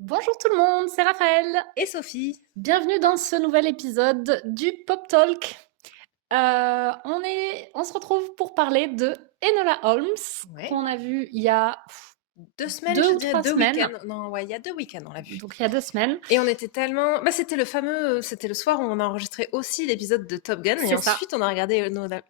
Bonjour tout le monde, c'est Raphaël. Et Sophie. Bienvenue dans ce nouvel épisode du Pop Talk. On se retrouve pour parler de Enola Holmes, Ouais. qu'on a vu il y a 2 semaines, deux je ou dirais, trois 2 semaines, week-ends. Non, ouais, il y a 2 week-ends, on l'a vu. donc il y a 2 semaines. Et on était tellement... c'était le fameux... C'était le soir où on a enregistré aussi l'épisode de Top Gun. Et C'est ça, ensuite, on a regardé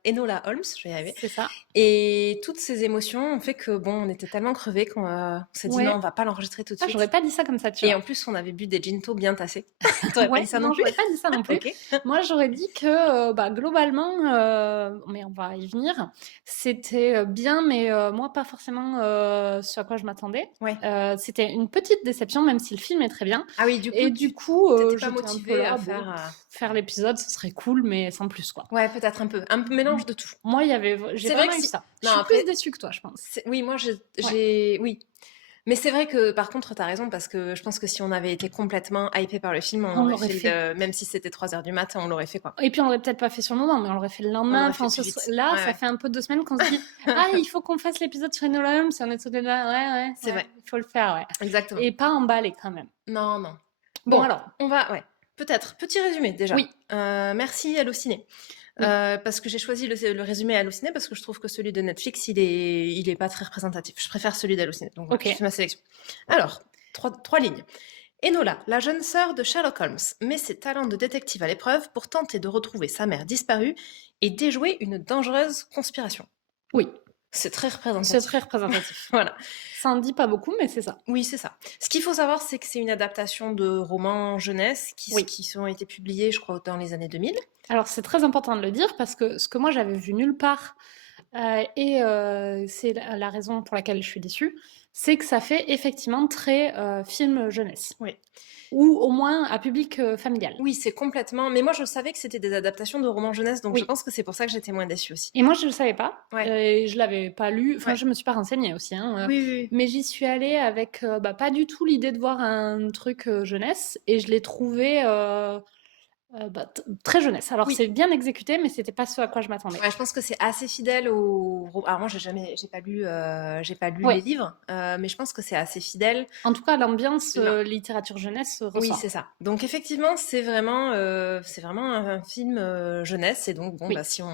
Enola Holmes, je vais y arriver. c'est ça. Et toutes ces émotions ont fait que, bon, on était tellement crevés qu'on s'est dit non, on Ouais. va pas l'enregistrer tout de Ah, suite. j'aurais pas dit ça comme ça, tu Et en vois. plus, on avait bu des ginto bien tassés. T'aurais pas dit Ouais, ça non non, plus? j'aurais pas dit ça non plus. Ok. Moi, j'aurais dit que, globalement, mais on va y venir, c'était bien, mais moi, pas forcément ce à quoi je m'attendais. Ouais. C'était une petite déception, même si le film est très bien. Ah oui, du coup, Et du tu coup, t'étais pas j'étais un peu motivée à là, bon, faire... faire l'épisode, ce serait cool, mais sans plus, quoi. Ouais, peut-être un peu mélange de tout. Moi, j'ai C'est vrai vraiment que eu si... ça. Je Non, suis plus après, déçue que toi, je pense. Oui, moi, Ouais. Oui. Mais c'est vrai que, par contre, t'as raison, parce que je pense que si on avait été complètement hypé par le film, on On aurait l'aurait fait fait. même si c'était 3 heures du matin, on l'aurait fait, quoi. Et puis on l'aurait peut-être pas fait sur le moment, mais on l'aurait fait le On lendemain. l'aurait fait Enfin, plus vite. là, Ouais, ça ouais. fait un peu 2 semaines qu'on se dit, ah, il faut qu'on fasse l'épisode sur Enola Holmes. Et on est tous les deux là, C'est ouais, vrai. il faut le faire, ouais. Exactement. Et pas emballé quand même. Non, non. Bon, Bon, alors, ouais. Peut-être. Petit résumé, déjà. oui, Merci Allociné. oui, Parce que j'ai choisi le résumé Allociné parce que je trouve que celui de Netflix, il est pas très représentatif. Je préfère celui d'Allociné. Donc voilà, ok. j'ai fait ma sélection. Alors, trois lignes. Enola, la jeune sœur de Sherlock Holmes, met ses talents de détective à l'épreuve pour tenter de retrouver sa mère disparue et déjouer une dangereuse conspiration. Oui, C'est très c'est très représentatif. représentatif. Voilà. Ça en dit pas beaucoup, mais c'est ça. Oui, c'est ça. Ce qu'il faut savoir, c'est que c'est une adaptation de romans jeunesse Oui. qui ont été publiés, je crois, dans les années 2000. Alors, c'est très important de le dire parce que ce que moi j'avais vu nulle part, et c'est la raison pour laquelle je suis déçue, c'est que ça fait effectivement très film jeunesse. Oui. Ou au moins à public familial. Oui, c'est complètement. Mais moi, je savais que c'était des adaptations de romans jeunesse, donc je Oui. pense que c'est pour ça que j'étais moins déçue aussi. Et moi, je le savais pas. Ouais. Et je l'avais pas lu. Enfin, Ouais. je me suis pas renseignée aussi. Hein, Oui, oui, oui. mais j'y suis allée avec pas du tout l'idée de voir un truc jeunesse. Et je l'ai trouvé très jeunesse. Alors, Oui. c'est bien exécuté, mais c'était pas ce à quoi je m'attendais. Ouais, je pense que c'est assez fidèle au. Alors moi, j'ai pas lu Ouais. les livres, mais je pense que c'est assez fidèle. En tout cas, l'ambiance Non. littérature jeunesse Oui, ressort. c'est ça. Donc effectivement, c'est vraiment un film jeunesse, et donc bon, Oui. bah si on,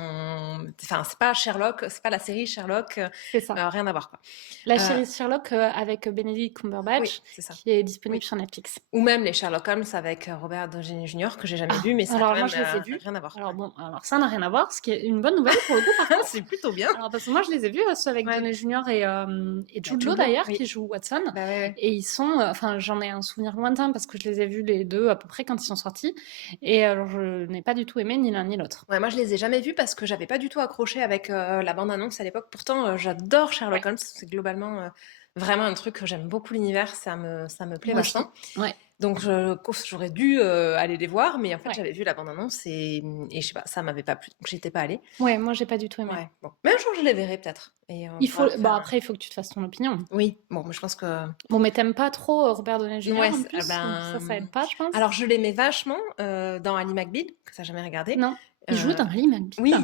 enfin, c'est pas Sherlock, c'est pas la série Sherlock, C'est ça. rien à voir, quoi. La Euh, série Sherlock avec Benedict oui, Cumberbatch, c'est ça. qui est disponible Oui. sur Netflix. Ou même les Sherlock Holmes avec Robert Downey Jr. que j'ai jamais vu, mais ça a Alors quand moi même je les ai vus. rien à voir. Alors bon, alors ça n'a rien à voir, ce qui est une bonne nouvelle pour le coup par contre. C'est plutôt bien. Alors parce que moi je les ai vus, ceux avec Ouais. Downey Jr. et Jude Jude Law Law, d'ailleurs, oui. qui joue Watson. Bah ouais. Et ils sont, enfin j'en ai un souvenir lointain parce que je les ai vus les deux à peu près quand ils sont sortis. Et alors je n'ai pas du tout aimé ni l'un ni l'autre. Ouais, moi je les ai jamais vus parce que j'avais pas du tout accroché avec la bande-annonce à l'époque. Pourtant, j'adore Sherlock Ouais, Holmes. C'est globalement vraiment un truc que j'aime beaucoup l'univers. Ça me plaît moi aussi. vachement. Ouais. Donc j'aurais dû aller les voir, mais en fait Ouais. j'avais vu la bande-annonce et je sais pas, ça m'avait pas plu, donc j'étais pas allée. Ouais, moi j'ai pas du tout aimé. Ouais, bon. Mais un jour je les verrai peut-être. Et on Il pourra faut, faire bah après il faut que tu te fasses ton opinion. Oui, bon, mais je pense que... Bon, mais t'aimes pas trop Robert Downey Jr. Ouais, en plus, donc ça aide pas, je pense. alors je l'aimais vachement dans Ali McBeal, que ça n'a jamais regardé. Non, il jouait Euh, dans Ali McBeal. Oui,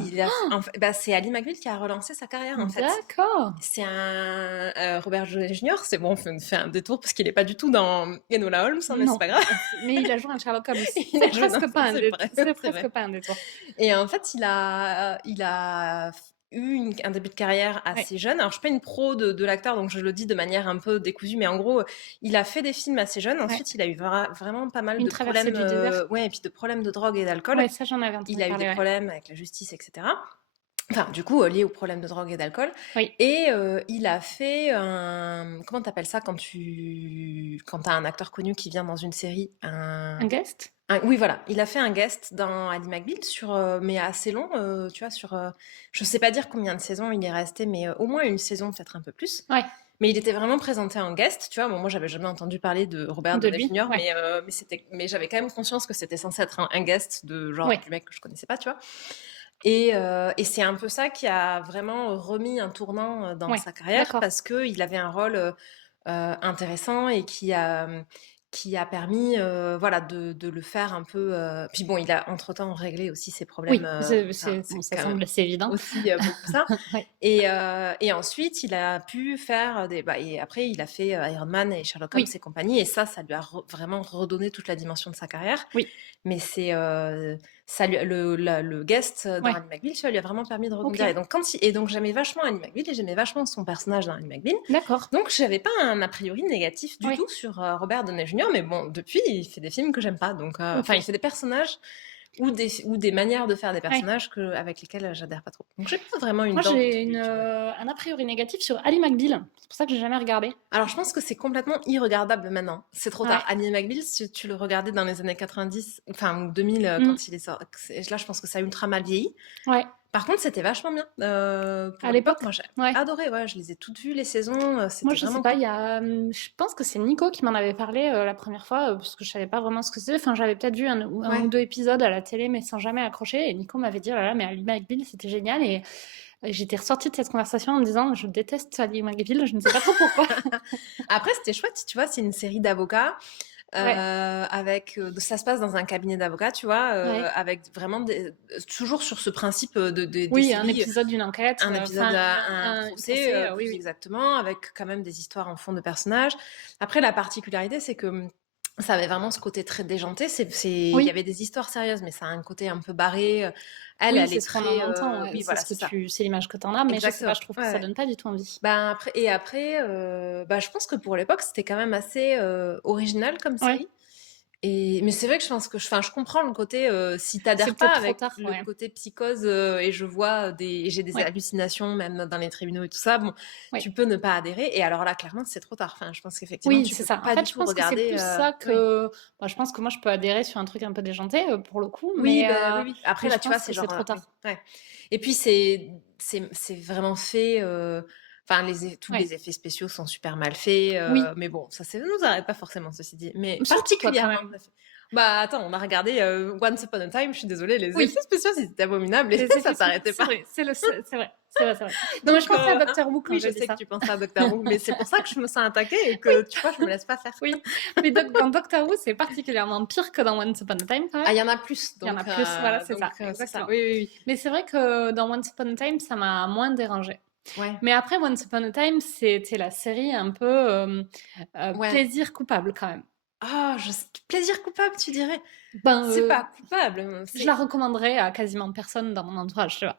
c'est Ali McBeal qui a relancé sa carrière en fait. D'accord. C'est un Robert Downey Jr. C'est bon, on fait un détour parce qu'il n'est pas du tout dans Enola Holmes, hein, mais c'est Non, pas grave. mais il a joué un Sherlock Holmes. Il a C'est joué dans... presque pas un C'est détour. vrai, C'est c'est presque vrai. pas un détour. Et en fait, il a eu un début de carrière Ouais. assez jeune. Alors, je suis pas une pro de l'acteur, donc je le dis de manière un peu décousue, mais en gros, il a fait des films assez jeunes. Ouais. Ensuite, il a eu vraiment pas mal Une de traversée problèmes, du désert. ouais, et puis de problèmes de drogue et d'alcool. Ouais, ça j'en avais Il entendu a eu parler. des Ouais. problèmes avec la justice, etc. Enfin, du coup, liés aux problèmes de drogue et d'alcool. Oui. Et il a fait un... Comment t'appelles ça quand t'as un acteur connu qui vient dans une série Un guest. Oui, voilà. Il a fait un guest dans Ali McBeal, mais assez long, tu vois, je sais pas dire combien de saisons il est resté, mais au moins une saison, peut-être un peu plus. Ouais. Mais il était vraiment présenté en guest, tu vois. Bon, moi, j'avais jamais entendu parler de Robert De Downey lui. Jr., Ouais. mais j'avais quand même conscience que c'était censé être un guest de genre Ouais. du mec que je connaissais pas, tu vois. Et c'est un peu ça qui a vraiment remis un tournant dans Ouais. sa carrière D'accord. parce qu'il avait un rôle intéressant et qui a permis, voilà, de le faire un peu, puis bon, il a entre-temps réglé aussi ses problèmes, Oui, enfin, bon, c'est ça quand même semble assez évident. aussi, beaucoup ça Ouais. et ensuite il a pu faire des bah et après il a fait, Iron Man et Sherlock Holmes Oui, et compagnie et ça lui a vraiment redonné toute la dimension de sa carrière. oui, Mais ça lui le guest dans ouais. Ally McBeal, tu vois, lui a vraiment permis de rebondir OK, et donc j'aimais vachement Ally McBeal et j'aimais vachement son personnage dans Ally McBeal. d'accord. Donc j'avais pas un a priori négatif du Oui, tout sur, Robert Downey Jr. mais bon, depuis, il fait des films que j'aime pas donc enfin, il OK. fait des personnages ou des manières de faire des Ouais. personnages avec lesquels, j'adhère pas trop. Donc j'ai pas vraiment une Moi, dent j'ai contre lui, tu vois? un a priori négatif sur Ally McBeal. C'est pour ça que j'ai jamais regardé. Alors je pense que c'est complètement irregardable maintenant. C'est trop tard. Ouais. Ally McBeal, si tu le regardais dans les années 90, enfin ou 2000 Mmh. quand il est sorti, là je pense que ça a ultra mal vieilli. Ouais. Par contre, c'était vachement bien. À Pour l'époque, l'époque? moi j'ai Ouais. adoré, ouais, je les ai toutes vues les saisons, Moi, c'était je sais vraiment pas, cool. il y a, je pense que c'est Nico qui m'en avait parlé, la première fois, parce que je savais pas vraiment ce que c'était. Enfin, j'avais peut-être vu un ou Ouais. 2 épisodes à la télé, mais sans jamais accrocher et Nico m'avait dit: «Oh là là, mais Ally McBeal, c'était génial» et j'étais ressortie de cette conversation en me disant: «Je déteste Ally McBeal, je ne sais pas trop pourquoi». Après, c'était chouette, tu vois, c'est une série d'avocats. Ouais, Avec, ça se passe dans un cabinet d'avocats, tu vois, ouais. avec vraiment toujours sur ce principe des Oui, un séries, épisode d'une enquête, un épisode, enfin un un procès, procès, oui, plus oui. exactement, avec quand même des histoires en fond de personnages. Après, la particularité, c'est que ça avait vraiment ce côté très déjanté. Il y Oui, avait des histoires sérieuses, mais ça a un côté un peu barré. Elle, oui, elle c'est est ce qu'on en très, entend, ouais, oui, voilà, c'est ça. c'est l'image que tu en as, mais je sais pas, Exactement. je trouve que Ouais, ça ouais. donne pas du tout envie. Ben après, bah, je pense que pour l'époque, c'était quand même assez original comme Ouais, série. Mais c'est vrai que je pense que enfin, je comprends le côté, si c'est t'adhères pas peut-être trop avec tard, le ouais. côté psychose, et je vois j'ai des Ouais, hallucinations même dans les tribunaux et tout ça, bon, ouais. tu peux ne pas adhérer. Et alors là, clairement, c'est trop tard. Enfin, je pense qu'effectivement, Oui, tu c'est peux ça. En pas du fait, je tout pense que c'est regarder. plus ça Oui. que bah, je pense que moi, je peux adhérer sur un truc un peu déjanté, pour le coup, Oui, bah, oui, oui. Après, mais là, je tu vois, pense c'est que c'est genre, trop oui, tard. ouais. Et puis, c'est vraiment fait. Enfin, tous Ouais. les effets spéciaux sont super mal faits. Oui, Mais bon, ça nous arrête pas forcément, ceci dit. Mais surtout toi, quand particulièrement. même. Bah, attends, on a regardé Once Upon a Time, je suis désolée, les Oui, effets spéciaux, c'était abominable et les ça effets spéciaux, s'arrêtait c'est pas. vrai, c'est vrai, c'est vrai, c'est vrai. Non, mais je Donc, pensais à hein, Doctor Who quand oui, j'ai je dit sais que ça. tu penses à Doctor Who, mais c'est pour ça que je me sens attaquée et Oui, que, tu vois, je me laisse pas faire. oui. Mais dans Doctor Who, c'est particulièrement pire que dans Once Upon a Time, quand Ah, même. il y en a plus, Il y en a plus, voilà, c'est ça, c'est ça. exactement. Oui, oui, oui. Mais c'est vrai que dans Once Upon a Time, ça m'a moins dérangé. Ouais, Mais après, Once Upon a Time, c'était la série un peu ouais. plaisir coupable quand même. Ah, plaisir coupable, tu dirais? Ben, C'est pas coupable, je la c'est recommanderais à quasiment personne dans mon entourage, tu vois.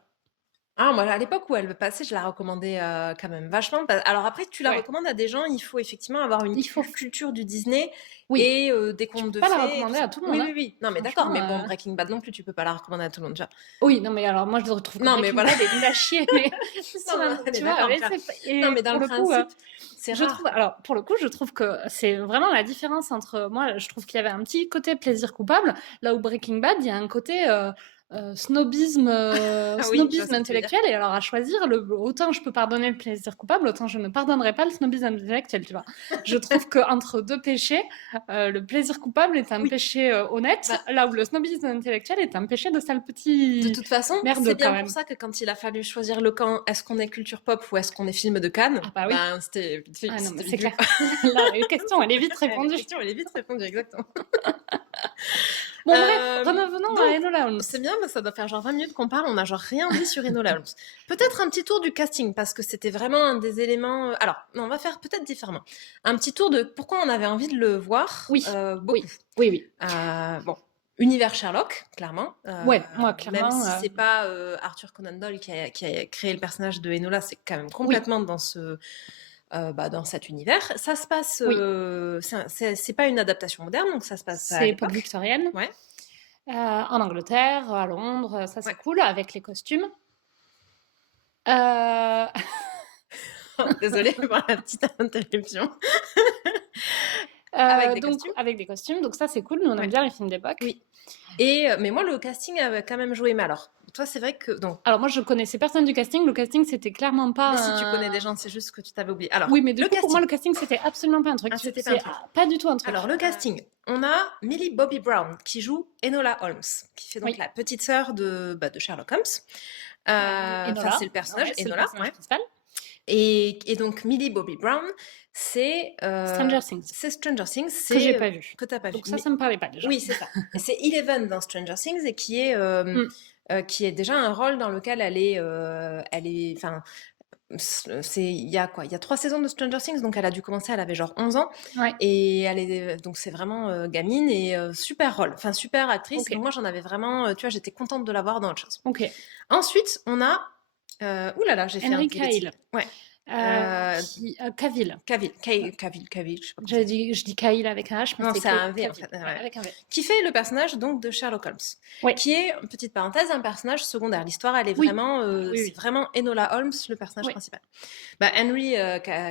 ah moi, à l'époque où elle passait, je la recommandais, quand même vachement alors après, tu la Ouais. recommandes à des gens, il faut effectivement avoir une Il faut... culture du Disney Oui, et des tu contes peux de pas la fées et tout recommander ça. à tout le monde, Oui, oui, hein. oui. Non, mais d'accord, Franchement, mais bon, Breaking Bad non plus, tu peux pas la recommander à tout le monde, tu vois? oui, non, mais alors moi, je trouve que Non, mais Breaking voilà. Bad est nul à chier, mais Non, sur mais un... on est Tu vois, d'accord, mais tu vois? Non, et mais dans pour le le coup... principe, c'est je rare, trouve, quoi. alors pour le coup, je trouve que c'est vraiment la différence entre moi. Je trouve qu'il y avait un petit côté plaisir coupable, là où Breaking Bad, il y a un côté Ah oui, je vois snobisme ce que tu veux dire. intellectuel. Et alors à choisir, autant je peux pardonner le plaisir coupable, autant je ne pardonnerai pas le snobisme intellectuel. Tu vois, je trouve que entre deux péchés, le plaisir coupable est un Oui, péché honnête, bah là où le snobisme intellectuel est un péché de sale de petit toute façon, c'est merde quand bien pour même. ça que quand il a fallu choisir le camp, est-ce qu'on est culture pop ou est-ce qu'on est film de Cannes? Ah bah oui. Ben, Ah non, mais c'était c'est vite vu. clair. La question, elle est vite La répondue. question, elle est vite répondue, exactement. Bon, bref, revenons à Donc, Enola Holmes. c'est bien, mais ça doit faire genre 20 minutes qu'on parle, on n'a genre rien dit sur Enola Holmes. Peut-être un petit tour du casting, parce que c'était vraiment un des éléments... Alors, non, on va faire peut-être différemment. Un petit tour de pourquoi on avait envie de le voir, Oui, beaucoup. oui, oui, oui. Bon, univers Sherlock, clairement. Ouais, moi, Même clairement, si c'est pas Arthur Conan Doyle qui a créé le personnage de Enola, c'est quand même oui, complètement dans cet univers. Ça se passe, oui. c'est pas une adaptation moderne, donc ça se passe à C'est époque l'époque. victorienne, Ouais, en Angleterre, à Londres, ça c'est ouais. cool, avec les costumes. Euh, Désolée pour la petite interruption. Avec des donc, costumes. avec des costumes, donc ça c'est cool, nous on aime Ouais. bien les films d'époque. Oui. Mais moi, le casting avait quand même joué. Mais alors, toi, c'est vrai que donc, Alors moi je connaissais personne du casting, le casting c'était clairement pas mais si tu connais un... des gens, c'est juste que tu t'avais oublié. Alors, Oui, mais du le coup pour moi casting. le casting c'était absolument pas un truc, Ah, c'était pas un c'est truc. pas du tout un Alors, truc. le casting, on a Millie Bobby Brown qui joue Enola Holmes, qui fait donc Oui, la petite sœur de Sherlock Holmes. Enfin, Enola, c'est le personnage, ouais, c'est le Enola, personnage ouais. principal. Et donc, Millie Bobby Brown c'est Stranger Things, que j'ai pas vu. que t'as pas Donc vu. ça me parlait pas déjà. Oui, c'est ça. Et c'est Eleven dans Stranger Things et qui est déjà un rôle dans lequel enfin, il y a quoi? Il y a 3 saisons de Stranger Things, donc elle a dû commencer, elle avait genre 11 ans. Ouais. Et elle est, donc c'est vraiment gamine et super rôle, enfin super actrice. Ok. Donc moi j'en avais vraiment, tu vois, j'étais contente de la voir dans autre chose. Ok. Ensuite, on a, ouh là là, j'ai fait un Henry petit bêtise. Cavill. Ouais, Cavill. Cavill, je sais pas comment Je dis Cavill avec un H, mais non, c'est c'est un V en Cavill. fait. Ouais, Ouais. avec un V. Qui fait le personnage donc de Sherlock Holmes, Ouais. qui est, petite parenthèse, un personnage secondaire. L'histoire, elle est Oui. vraiment, Oui. c'est vraiment Enola Holmes, le personnage Oui. principal. Bah, Henry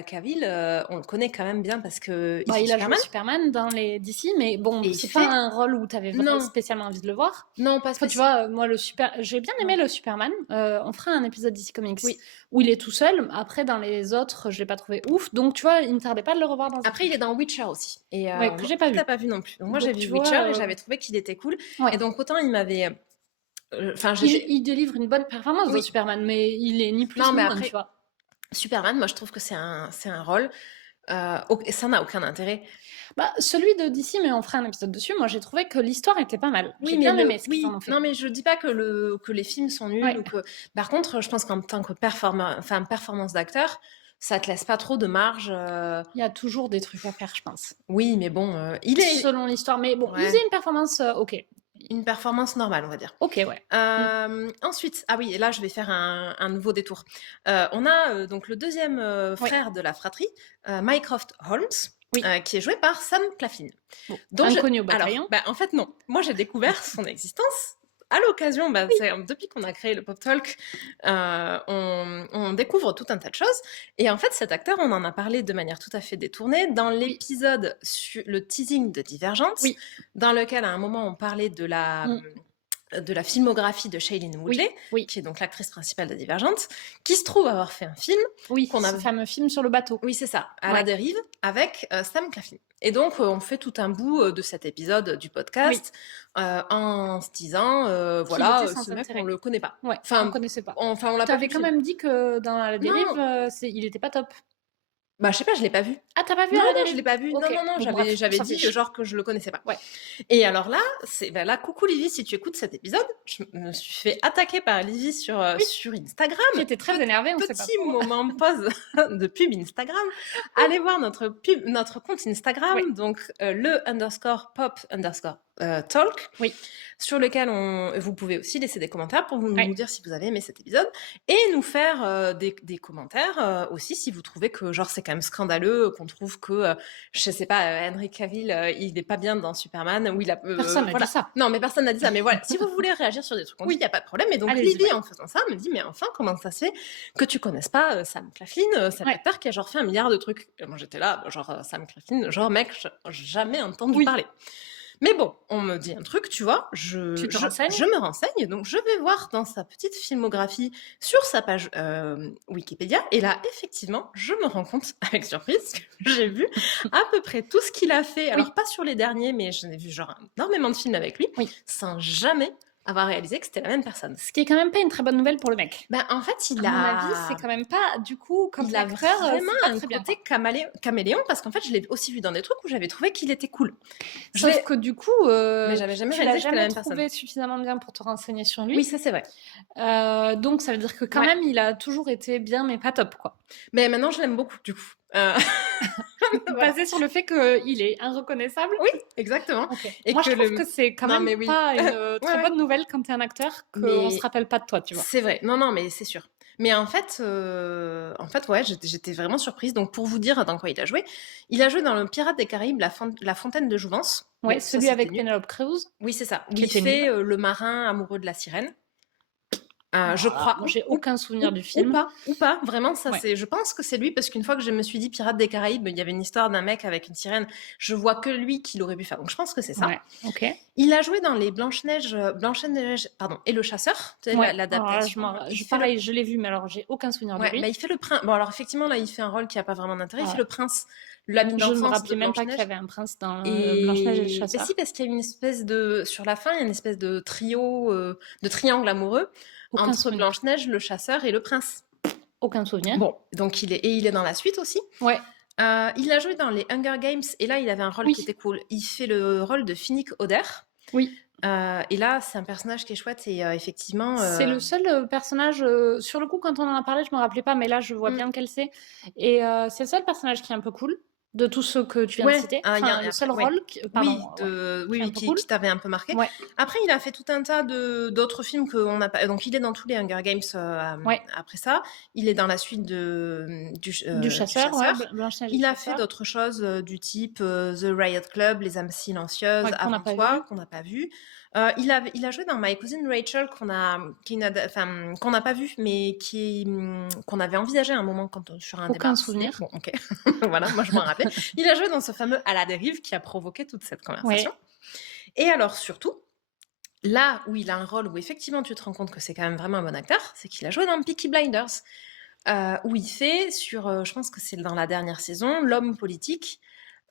Cavill, on le connaît quand même bien parce que Bah, fait il a joué Superman. Superman dans les DC, mais bon, Et c'est il pas fait- un rôle où t'avais Non. spécialement envie de le voir. Non, pas Enfin, tu spécial. vois, moi, j'ai bien aimé le Superman. On fera un épisode DC Comics Oui. où il est tout seul. Après, dans les autres, je l'ai pas trouvé ouf. Donc, tu vois, il me tardait pas de le revoir dans un Après, il est dans Witcher aussi. Et Ouais, que j'ai pas vu. t'as pas vu non plus. Donc moi, Donc, j'ai vu tu vois, Witcher et j'avais trouvé qu'il était cool. ouais. Et donc, autant il m'avait. Enfin, Il délivre une bonne performance dans Oui. Superman, mais il est ni plus Non, ni mais moins, après, tu vois. Superman, moi, je trouve que c'est un rôle. Ça n'a aucun intérêt. Bah, celui de DC, mais on fera un épisode dessus. Moi, j'ai trouvé que l'histoire était pas mal. Oui, J'ai mais bien aimé ce qu'ils en ont fait. non, mais je dis pas que les films sont nuls Ouais. ou que. Par contre, je pense qu'en tant que performance d'acteur, ça te laisse pas trop de marge. Il y a toujours des trucs à faire, je pense. Oui, mais bon, il est Selon l'histoire, mais bon, Ouais. il faisait une performance ok. une performance normale, on va dire. Ok, ouais. Ensuite, ah oui, et là je vais faire un nouveau détour. On a donc le deuxième frère de la fratrie, Mycroft Holmes, Oui. qui est joué par Sam Claflin. Bon, Donc inconnu au bataillon. Alors, en fait non. Moi j'ai découvert son existence à l'occasion, c'est depuis qu'on a créé le Pop Talk, on découvre tout un tas de choses. Et en fait, cet acteur, on en a parlé de manière tout à fait détournée dans l'épisode sur le teasing de Divergente, dans lequel à un moment on parlait de la filmographie de Shailene Woodley, qui est donc l'actrice principale de Divergente, qui se trouve avoir fait un film. Oui, ce fameux film sur le bateau. Oui, c'est ça, à la dérive, avec Sam Claflin. Et donc, on fait tout un bout de cet épisode du podcast en se disant, voilà, ce mec, on le connaît pas. Ouais, on le connaissait pas. Enfin, on l'a pas vu. T'avais quand même dit que dans la dérive, il était pas top. Bah, je sais pas, je l'ai pas vu. Ah, t'as pas vu? Non, je l'ai pas vu. Okay. Non, j'avais dit genre que je le connaissais pas. Ouais. Et alors là, là, coucou Livy, si tu écoutes cet épisode, je me suis fait attaquer par Livy sur Instagram. J'étais très énervée, on sait pas. Petit moment pause de pub Instagram. Allez voir notre compte Instagram, donc le _pop_talk. Oui. Sur lequel vous pouvez aussi laisser des commentaires pour nous dire si vous avez aimé cet épisode et nous faire des commentaires aussi si vous trouvez que genre c'est quand même scandaleux qu'on trouve que je sais pas Henry Cavill il est pas bien dans Superman où il a personne n'a dit ça. Non, mais personne n'a dit ça, mais voilà, si vous voulez réagir sur des trucs, il y a pas de problème. Et donc Livy en faisant ça me dit mais enfin comment ça se fait que tu connaisses pas Sam Claflin, cet acteur qui a genre fait 1 milliard de trucs. Et moi j'étais là genre Sam Claflin, genre mec, j'ai jamais entendu parler. Mais bon, on me dit un truc, tu vois, je me renseigne, donc je vais voir dans sa petite filmographie sur sa page Wikipédia, et là, effectivement, je me rends compte, avec surprise, que j'ai vu à peu près tout ce qu'il a fait, alors pas sur les derniers, mais j'en ai vu genre énormément de films avec lui, sans jamais avoir réalisé que c'était la même personne. Ce qui est quand même pas une très bonne nouvelle pour le mec. Bah, en fait, à mon avis, c'est quand même pas, du coup, comme il a vraiment un côté caméléon, parce qu'en fait, je l'ai aussi vu dans des trucs où j'avais trouvé qu'il était cool. Sauf que du coup, mais j'avais jamais tu l'as jamais trouvé suffisamment bien pour te renseigner sur lui. Oui, ça c'est vrai. Donc ça veut dire que quand même, il a toujours été bien, mais pas top, quoi. Mais maintenant, je l'aime beaucoup, du coup. Basé sur le fait qu'il est inreconnaissable. Oui, exactement. Okay. Et moi, je trouve que c'est quand même pas une très bonne nouvelle quand t'es un acteur qu'on se rappelle pas de toi, tu vois. C'est vrai. Non, mais c'est sûr. Mais en fait, ouais, j'étais vraiment surprise. Donc, pour vous dire dans quoi il a joué dans le Pirate des Caraïbes, la Fontaine de Jouvence. Ouais, celui avec Penelope Cruz. Oui, c'est ça. Il fait le marin amoureux de la sirène. Je crois. J'ai aucun souvenir du film. Ou pas. Vraiment, ça c'est. Je pense que c'est lui parce qu'une fois que je me suis dit Pirates des Caraïbes, il y avait une histoire d'un mec avec une sirène. Je vois que lui qui l'aurait pu faire. Donc je pense que c'est ça. Ouais. Ok. Il a joué dans les Blanche-Neige, pardon, et le Chasseur. Tu sais, l'adaptation. Pareil, je l'ai vu, mais alors j'ai aucun souvenir de lui. Bah, il fait le prince. Bon, alors effectivement, là, il fait un rôle qui a pas vraiment d'intérêt. Il fait le prince. L'ami d'enfance. Je me rappelais même pas qu'il y avait un prince dans Blanche-Neige et le Chasseur. Mais si, parce qu'il y a une espèce de. Sur la fin, il y a une espèce de trio, de triangle amoureux. Entre Blanche-Neige, le chasseur et le prince. Aucun souvenir. Bon, donc il est dans la suite aussi. Ouais. Il a joué dans les Hunger Games et là, il avait un rôle qui Oui. était cool. Il fait le rôle de Finnick Oder. Oui. Et là, c'est un personnage qui est chouette et effectivement... C'est le seul personnage... sur le coup, quand on en a parlé, je me rappelais pas, mais là, je vois bien lequel c'est. Et c'est le seul personnage qui est un peu cool, de tous ceux que tu viens de citer. Enfin, le seul rôle oui, qui qui t'avait un peu marqué. Ouais. Après, il a fait tout un tas d'autres films qu'on n'a pas... Donc, il est dans tous les Hunger Games après ça. Il est dans la suite du Chasseur. Ouais, Blanche-Neige Il a fait d'autres choses du type The Riot Club, Les âmes silencieuses, Ouais, Avant toi, qu'on n'a pas vu. Il a joué dans My Cousin Rachel, qu'on n'a pas vu, mais qu'on avait envisagé à un moment sur un débat. Aucun souvenir. Bon, ok. Voilà, moi je m'en rappelais. Il a joué dans ce fameux À la dérive qui a provoqué toute cette conversation. Ouais. Et alors, surtout, là où il a un rôle où effectivement tu te rends compte que c'est quand même vraiment un bon acteur, c'est qu'il a joué dans Peaky Blinders, où il fait je pense que c'est dans la dernière saison, l'homme politique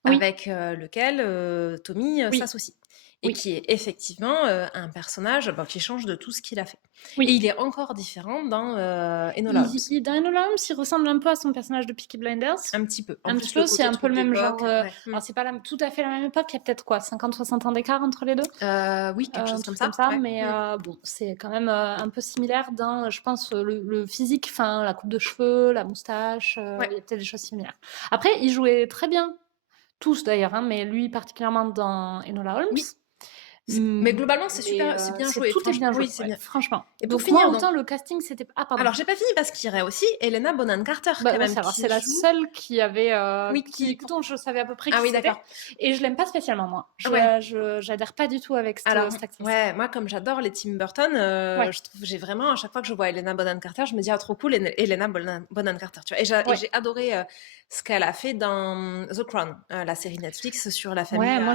avec lequel Tommy s'associe. Et qui est effectivement un personnage qui change de tout ce qu'il a fait. Oui. Et il est encore différent dans Enola Holmes. Dans Enola Holmes, il ressemble un peu à son personnage de Peaky Blinders. Un petit peu. Un petit peu, c'est un peu le même genre. Alors, c'est pas tout à fait la même époque, il y a peut-être 50-60 ans d'écart entre les deux. Oui, quelque chose comme ça. Ouais. Mais bon, c'est quand même un peu similaire dans, je pense, le physique, enfin, la coupe de cheveux, la moustache, il y a peut-être des choses similaires. Après, il jouait très bien, tous d'ailleurs, hein, mais lui particulièrement dans Enola Holmes. Oui. Mais globalement, c'est bien joué. Tout est bien joué, c'est bien. Franchement. Et pour finir, autant le casting, c'était... Ah, pardon. Alors, j'ai pas fini parce qu'il y aurait aussi Helena Bonham Carter, quand même. C'est la seule qui avait... dont je savais à peu près qui c'était. D'accord. Et je l'aime pas spécialement, moi. J'adhère pas du tout avec cette actrice. Ouais, moi, comme j'adore les Tim Burton, je trouve, j'ai vraiment, à chaque fois que je vois Helena Bonham Carter, je me dis, trop cool, Helena Bonham Carter. Tu vois. Et j'ai adoré ce qu'elle a fait dans The Crown, la série Netflix sur la famille. Ouais, moi,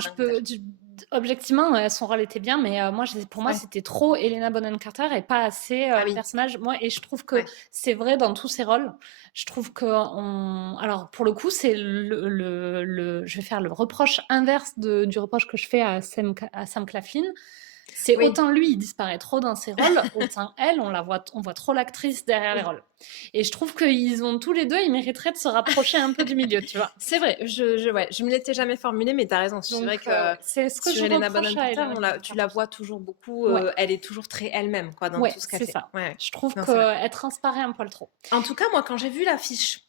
objectivement, son rôle était bien, mais pour moi, c'était trop Helena Bonham Carter et pas assez le personnage. Moi, et je trouve que c'est vrai dans tous ses rôles. Je trouve que alors pour le coup, c'est je vais faire le reproche inverse du reproche que je fais à Sam Claflin. C'est autant lui, il disparaît trop dans ses rôles, autant elle, on voit trop l'actrice derrière les rôles. Et je trouve qu'ils ont tous les deux, ils mériteraient de se rapprocher un peu du milieu, tu vois. C'est vrai, je me l'étais jamais formulé, mais t'as raison. C'est vrai que c'est ce que sur Helena Bonham Carter, tu la vois toujours beaucoup. Elle est toujours très elle-même, quoi, dans tout ce qu'elle fait. C'est ça. Je trouve qu'elle transparaît un poil trop. En tout cas, moi, quand j'ai vu l'affiche.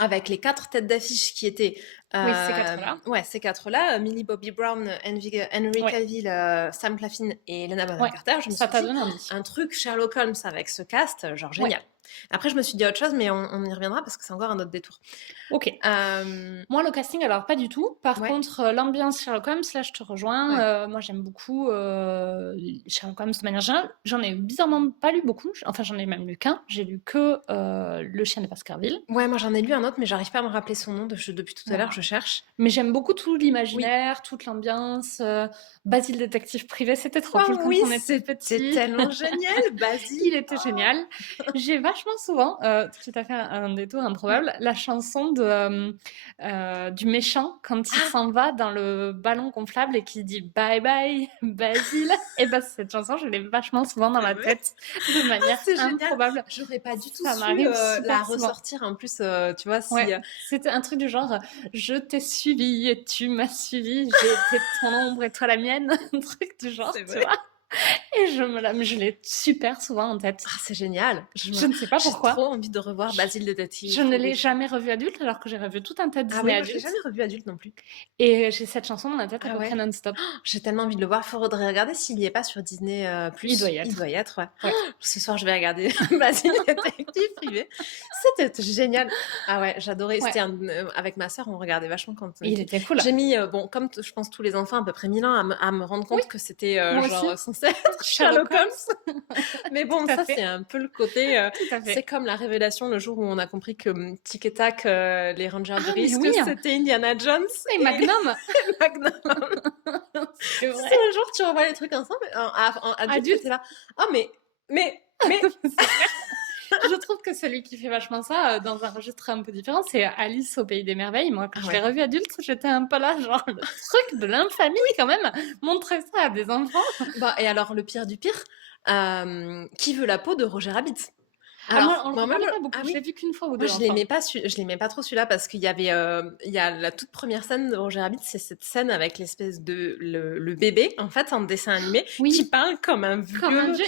Avec les 4 têtes d'affiche qui étaient... ces 4-là. Ouais, ces 4-là, Millie Bobby Brown, Henry Cavill, Sam Claflin et Helena Bonham Carter, je me suis dit, un truc Sherlock Holmes avec ce cast, genre génial. Après, je me suis dit autre chose, mais on y reviendra parce que c'est encore un autre détour. Ok. Moi, le casting, alors pas du tout. Par contre, l'ambiance Sherlock Holmes, là, je te rejoins. Moi, j'aime beaucoup Sherlock Holmes de manière générale. J'en ai bizarrement pas lu beaucoup. Enfin, j'en ai même lu qu'un. J'ai lu que Le Chien de Baskerville. Ouais, moi, j'en ai lu un autre, mais j'arrive pas à me rappeler son nom depuis tout à l'heure. Je cherche. Mais j'aime beaucoup tout l'imaginaire, toute l'ambiance. Basile, détective privé, c'était trop cool quand on était petit. C'était tellement génial. Basile, il était génial. J'ai vachement souvent, tout à fait un détour improbable, la chanson du méchant quand il s'en va dans le ballon gonflable et qui dit bye bye Basile. Et cette chanson, je l'ai vachement souvent dans ma tête de manière improbable. J'aurais pas du tout su la ressortir en plus, tu vois. C'était un truc du genre je t'ai suivi et tu m'as suivi, j'ai été ton ombre et toi la mienne, un truc du genre, tu vois. Et je l'ai super souvent en tête. Ah, c'est génial. Je ne sais pas pourquoi. J'ai trop envie de revoir Basile Détective. Je ne l'ai jamais revu adulte, alors que j'ai revu tout un tas de Disney adulte. Je l'ai jamais revu adulte non plus. Et j'ai cette chanson dans ma tête à peu près non-stop. J'ai tellement envie de le voir. Faudrait regarder s'il n'y est pas sur Disney+. Il doit y être. Il doit y être, ouais. Ce soir, je vais regarder Basile Détective privé. C'était génial. Ah ouais, j'adorais. C'était avec ma sœur, on regardait vachement quand. Il était cool. J'ai mis, comme je pense tous les enfants, à peu près 1000 ans à me rendre compte que c'était genre censé être Sherlock Holmes. Mais bon, ça c'est un peu le côté. C'est comme la révélation le jour où on a compris que Tic et Tac, les Rangers du risque, c'était Indiana Jones et Magnum. C'est vrai. Un jour tu revois les trucs ensemble, adulte, t'es là. Oh mais. Je trouve que celui qui fait vachement ça dans un registre un peu différent, c'est Alice au Pays des Merveilles. Moi, quand je l'ai revu adulte, j'étais un peu là, genre le truc de l'infamie quand même. Montrer ça à des enfants. Et alors, le pire du pire, qui veut la peau de Roger Rabbit? Alors, on le regardait pas beaucoup. Je l'ai vu qu'une fois ou deux. Moi, je l'aimais pas trop celui-là parce qu'il y avait, il y a la toute première scène de Roger Rabbit, c'est cette scène avec l'espèce de le bébé en fait en dessin animé qui parle comme un vieux.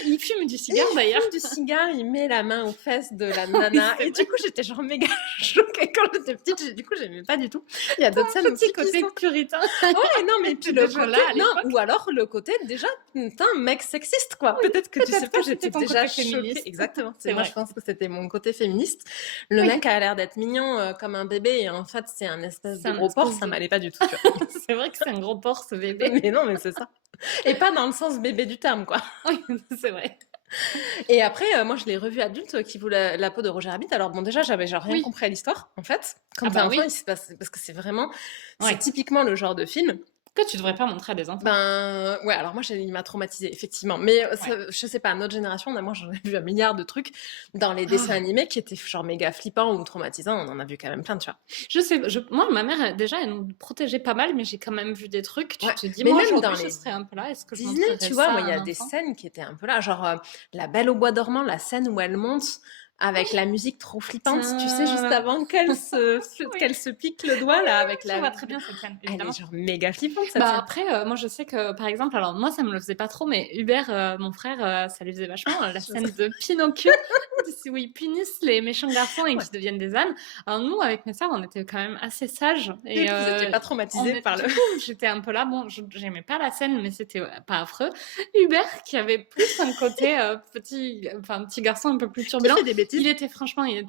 Il fume du cigare d'ailleurs. Il fume du cigare, il met la main aux fesses de la nana et du coup j'étais genre méga choquée quand j'étais petite. Du coup j'aimais pas du tout. Il y a d'autres scènes aussi côté puritain. Ouais, non mais puis le côté, ou alors le côté déjà putain mec sexiste quoi. Peut-être que tu sais pas, j'étais déjà féministe. Exactement. Moi je pense que c'était mon côté féministe. Le mec a l'air d'être mignon comme un bébé et en fait c'est un espèce de gros porc, ça m'allait pas du tout. C'est vrai que c'est un gros porc ce bébé. Mais non mais c'est ça. Et pas dans le sens bébé du terme quoi. Oui, c'est vrai. Et après, moi, je l'ai revu adulte qui vaut la peau de Roger Rabbit. Alors bon, déjà, j'avais genre rien compris à l'histoire, en fait. Quand t'es enfant, il se passe parce que c'est vraiment, c'est typiquement le genre de film que tu devrais pas montrer à des enfants. Ouais, alors moi, il m'a traumatisée, effectivement. Mais je sais pas, notre génération, moi, j'en ai vu un milliard de trucs dans les dessins animés qui étaient genre méga flippants ou traumatisants. On en a vu quand même plein, tu vois. Je sais, moi, ma mère, déjà, elle nous protégeait pas mal, mais j'ai quand même vu des trucs. Tu te dis, mais moi, même dans je serais un peu là. Est-ce que Disney, tu vois, il y a des scènes qui étaient un peu là. Genre, La Belle au Bois dormant, la scène où elle monte avec la musique trop flippante, tu sais, juste avant qu'elle se pique le doigt, là, avec la... Je vois très bien cette scène, évidemment. Elle est genre méga flippante, cette scène. Après, moi, je sais que, par exemple, alors, moi, ça me le faisait pas trop, mais Hubert, mon frère, ça lui faisait vachement, la scène de Pinocchio, où ils punissent les méchants garçons et qu'ils deviennent des ânes. Alors, nous, avec mes sœurs, on était quand même assez sages. Et vous n'étiez pas traumatisés par le... J'étais un peu là, bon, j'aimais pas la scène, mais c'était pas affreux. Hubert, qui avait plus un côté petit garçon un peu plus turbulent. Qui fait des bêtises. Il était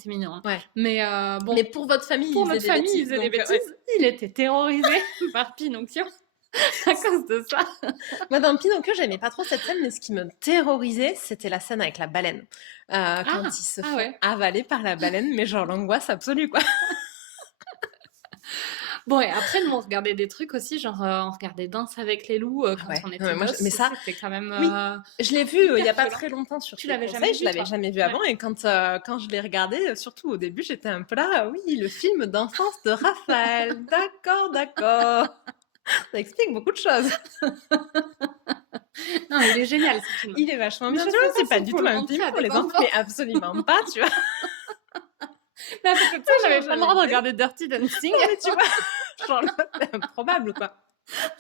mignon. Hein. Ouais. Mais bon. Mais pour votre famille, il faisait des bêtises. Il était terrorisé par Pinocchio à cause de ça. Moi, dans Pinocchio, j'aimais pas trop cette scène, mais ce qui me terrorisait, c'était la scène avec la baleine. Quand il se fait avaler par la baleine, mais genre l'angoisse absolue, quoi. Bon, et après, nous, on regardait des trucs aussi, genre, on regardait Danse avec les loups quand on était gosses. Mais ça, c'était quand même... Oui, je l'ai vu il y a pas très longtemps sur Tu l'avais jamais vu, je l'avais jamais vu avant, et quand je l'ai regardé, surtout au début, j'étais un peu là, oui, le film d'enfance de Raphaël, d'accord. Ça explique beaucoup de choses. Non, il est génial, ce film. Il est vachement bien, tu vois, c'est pas du tout un film pour les enfants, mais absolument pas, tu vois. Mais parce que tu sais, j'avais pas le droit de regarder Dirty Dancing. Mais tu vois, genre là, c'est improbable, quoi.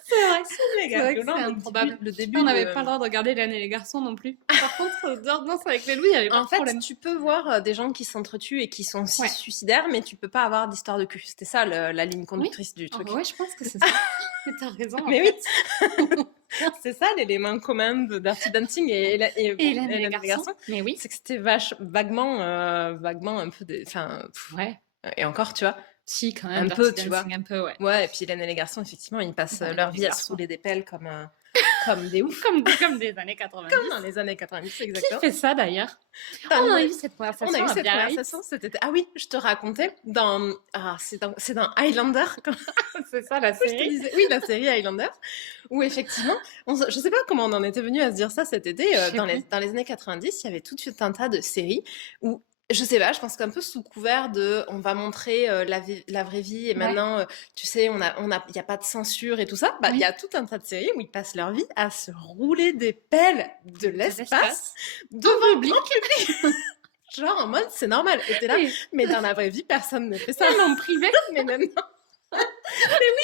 C'est vrai, c'est méga violent. C'est improbable. Le début, on n'avait pas le droit de regarder L'Anne et les garçons non plus. Par contre, Danse avec les loups, il y avait pas de problème. En fait, tu peux voir des gens qui s'entretuent et qui sont suicidaires, mais tu peux pas avoir d'histoire de cul. C'était ça la ligne conductrice du truc. Ouais, je pense que c'est ça. Mais t'as raison. Mais oui. C'est ça l'élément commun de Dirty Dancing et L'Anne et les garçons. Mais oui. C'est que c'était vaguement un peu ouais. Et encore, tu vois. Si, quand même. Un peu, tu vois. Un peu, ouais. Ouais, et puis Hélène et les garçons, effectivement, ils passent leur vie à se rouler des pelles comme des oufs. Comme des années 90. Comme dans les années 90, exactement. Qui fait ça, d'ailleurs? On a eu cette conversation. Cet été. Ah oui, je te racontais c'est dans Highlander. C'est ça, la série. Oui, la série Highlander. Où effectivement, je sais pas comment on en était venu à se dire ça cet été. Dans les années 90, il y avait tout un tas de séries où je sais pas, je pense qu'un peu sous couvert de on va montrer la vraie vie et maintenant tu sais il y a pas de censure et tout ça, il y a tout un tas de séries où ils passent leur vie à se rouler des pelles de l'espace devant public. Genre en mode c'est normal, et t'es là, mais dans la vraie vie personne ne fait ça. Même en privé. Mais même non. Mais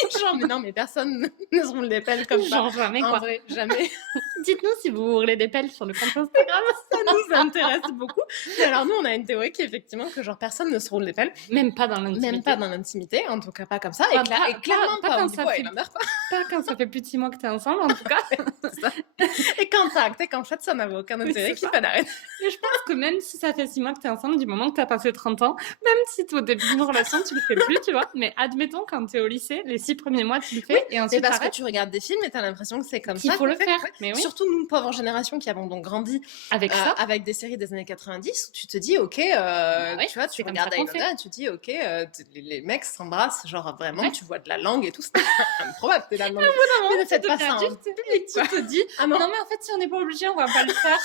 oui, genre, mais non, mais personne ne se roule des pelles comme ça. Genre jamais, quoi. Vrai, jamais. Dites-nous si vous roulez des pelles sur le compte Instagram. Ça nous intéresse beaucoup. Et alors, nous, on a une théorie qui est effectivement que genre personne ne se roule des pelles. Même pas dans l'intimité. Même pas dans l'intimité, en tout cas pas comme ça. Et clairement pas quand ça fait... Pas quand ça fait plus de 6 mois que t'es ensemble, en tout cas. C'est ça. Et quand t'as acté qu'en fait, ça n'avait aucun intérêt, qu'il fallait arrêter. Mais je pense que même si ça fait 6 mois que t'es ensemble, du moment que t'as passé 30 ans, même si t'es au début d'une relation, tu le fais plus, tu vois. Mais admettons, quand t'es au lycée, les 6 premiers mois, tu le fais. Et ensuite, parce que tu regardes des films et t'as l'impression que c'est comme qu'il ça faut le faire. Mais oui. Surtout nous, pauvres générations qui avons donc grandi avec ça, avec des séries des années 90, où tu te dis, ok, tu vois, tu regardes Highlander et tu te dis, ok, les mecs s'embrassent, genre vraiment, tu vois de la langue et tout, c'est improbable, t'es là, non, mais ne faites pas ça. Tu te dis, non, mais en fait, si on n'est pas obligé, on va pas le faire.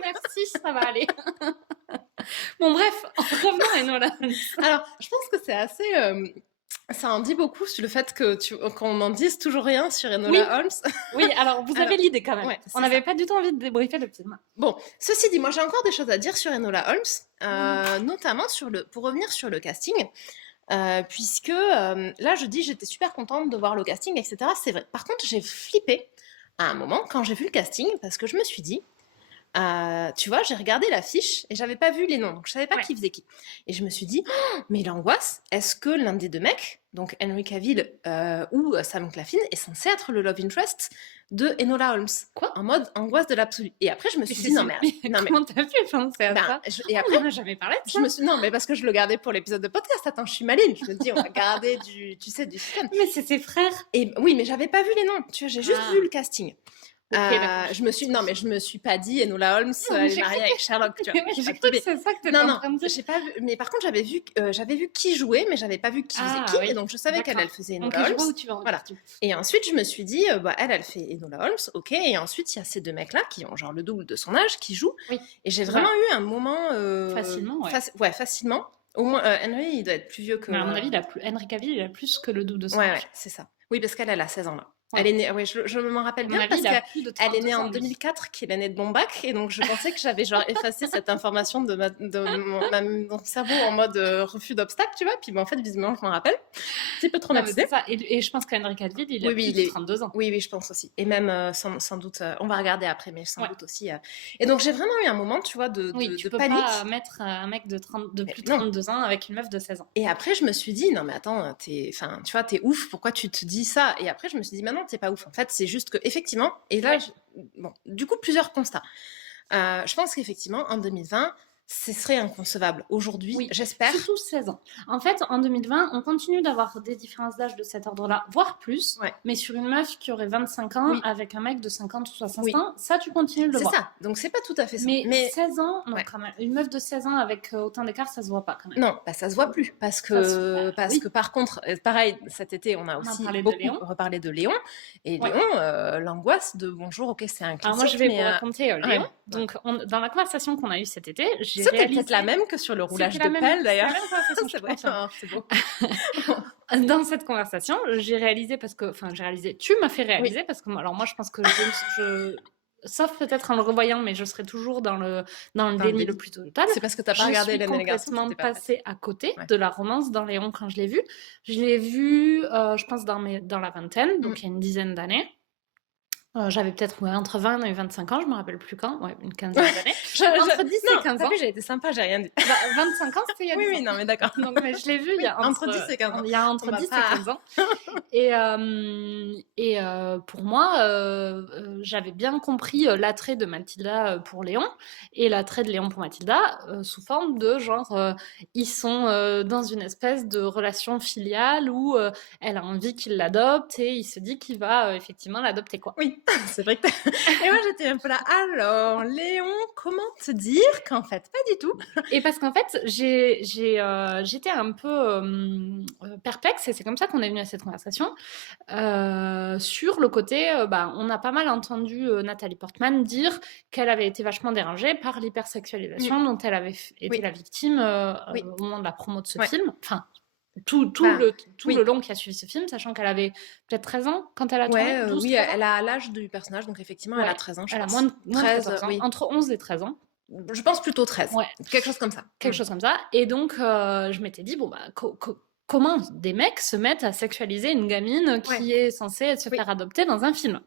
Merci, ça va aller. Bon, bref, revenons à Enola. Alors, je pense que c'est assez Ça en dit beaucoup sur le fait qu'on n'en dise toujours rien sur Enola Holmes. Oui, alors vous avez l'idée quand même. Ouais, on n'avait pas du tout envie de débriefer le film. Bon, ceci dit, moi j'ai encore des choses à dire sur Enola Holmes, notamment pour revenir sur le casting. Puisque là, j'étais super contente de voir le casting, etc. C'est vrai. Par contre, j'ai flippé à un moment quand j'ai vu le casting, parce que je me suis dit, tu vois, j'ai regardé l'affiche et j'avais pas vu les noms, donc je savais pas qui faisait qui. Et je me suis dit, mais l'angoisse, est-ce que l'un des deux mecs, donc Henry Cavill ou Sam Claflin, est censé être le love interest de Enola Holmes? Quoi? En mode angoisse de l'absolu. Et après, je me suis dit, non mais comment t'as pu penser à ça? Et après, on n'a jamais parlé de ça. Non, mais parce que je le gardais pour l'épisode de podcast. Attends, je suis maligne. Je me dis, on va garder du système. Mais c'est ses frères. Et oui, mais j'avais pas vu les noms. Tu vois, j'ai juste vu le casting. Je me suis pas dit Enola Holmes, elle est mariée avec Sherlock. Tu vois. J'ai cru que c'est ça que t'étais en train de dire. J'ai pas vu. Mais par contre, j'avais vu qui jouait, mais j'avais pas vu qui faisait qui. Oui. Et donc, je savais qu'elle faisait Enola Holmes. Où tu vas voilà. Et ensuite, je me suis dit, elle fait Enola Holmes, ok. Et ensuite, il y a ces deux mecs-là qui ont genre le double de son âge, qui jouent. Oui. Et j'ai vraiment eu un moment. Facilement, facilement. Au moins, Henry, il doit être plus vieux que. Mais à mon avis, Henry Cavill, il a plus que le double de son âge. Ouais, c'est ça. Oui, parce qu'elle a 16 ans là. Elle est née, je m'en rappelle bien parce qu'elle est née en 2004, qui est l'année de mon bac, et donc je pensais que j'avais genre effacé cette information de mon cerveau en mode refus d'obstacle, tu vois. Puis en fait, visiblement, je m'en rappelle. C'est peu traumatisé. Ça. Et je pense qu'Henry Cavill, il a plus de 32 ans. Oui, je pense aussi. Et même sans doute, on va regarder après, mais sans doute aussi. Et donc j'ai vraiment eu un moment, tu vois, de panique. Tu peux pas mettre un mec de plus de 32 ans avec une meuf de 16 ans. Et après, je me suis dit, non mais attends, tu vois, t'es ouf, pourquoi tu te dis ça? Et après, je me suis dit, non, c'est pas ouf. En fait, c'est juste que, effectivement, et là, du coup, plusieurs constats. Je pense qu'effectivement, en 2020, ce serait inconcevable. Aujourd'hui, j'espère. Surtout 16 ans. En fait, en 2020, on continue d'avoir des différences d'âge de cet ordre-là, voire plus. Mais sur une meuf qui aurait 25 ans avec un mec de 50 ou 60 ans, ça, tu continues de le voir. C'est ça. Donc, c'est pas tout à fait ça. Mais 16 ans, non, quand même. Une meuf de 16 ans avec autant d'écart, ça se voit pas quand même. Non, ça se voit plus. Parce que par contre, pareil, cet été, on a aussi beaucoup reparlé de Léon. Et Léon, l'angoisse de bonjour, ok, c'est un classique. Alors moi, je vais vous raconter Léon. Donc, dans la conversation qu'on a eue cet été, j'ai réalisé... peut-être la même que sur le roulage de pelle, d'ailleurs. C'est vrai, c'est beau. Dans cette conversation, j'ai réalisé tu m'as fait réaliser parce que alors moi, je pense que sauf peut-être en le revoyant, mais je serais toujours dans le déni le plus total. C'est parce que t'as pas regardé Hélène et les garçons. Je suis complètement passée à côté de la romance dans Léon quand je l'ai vu. Je l'ai vu, je pense, dans la vingtaine, donc il y a une dizaine d'années. J'avais peut-être entre 20 et 25 ans, je me rappelle plus quand, une quinzaine d'années. Entre 10 et 15 ans. J'ai été sympa, j'ai rien dit. 25 ans, c'était il y a 10 ans. Oui, non, mais d'accord. Donc, mais je l'ai vu il y a entre 10 et 15 ans. Il y a entre 10 et 15 ans. Et pour moi, j'avais bien compris l'attrait de Mathilda pour Léon et l'attrait de Léon pour Mathilda sous forme de genre, ils sont dans une espèce de relation filiale où elle a envie qu'il l'adopte et il se dit qu'il va effectivement l'adopter, quoi. Oui. C'est vrai que et moi j'étais un peu là, alors Léon, comment te dire qu'en fait pas du tout. Et parce qu'en fait j'étais un peu perplexe et c'est comme ça qu'on est venu à cette conversation sur le côté on a pas mal entendu Nathalie Portman dire qu'elle avait été vachement dérangée par l'hypersexualisation dont elle avait été la victime au moment de la promo de ce film, enfin tout le long qui a suivi ce film, sachant qu'elle avait peut-être 13 ans quand elle a tourné. 12, oui, elle a l'âge du personnage, donc effectivement, elle a 13 ans, je pense. Elle a moins de 13 ans, entre 11 et 13 ans. Je pense plutôt 13, quelque chose comme ça. Quelque chose comme ça. Et donc, je m'étais dit, comment des mecs se mettent à sexualiser une gamine qui est censée se faire adopter dans un film?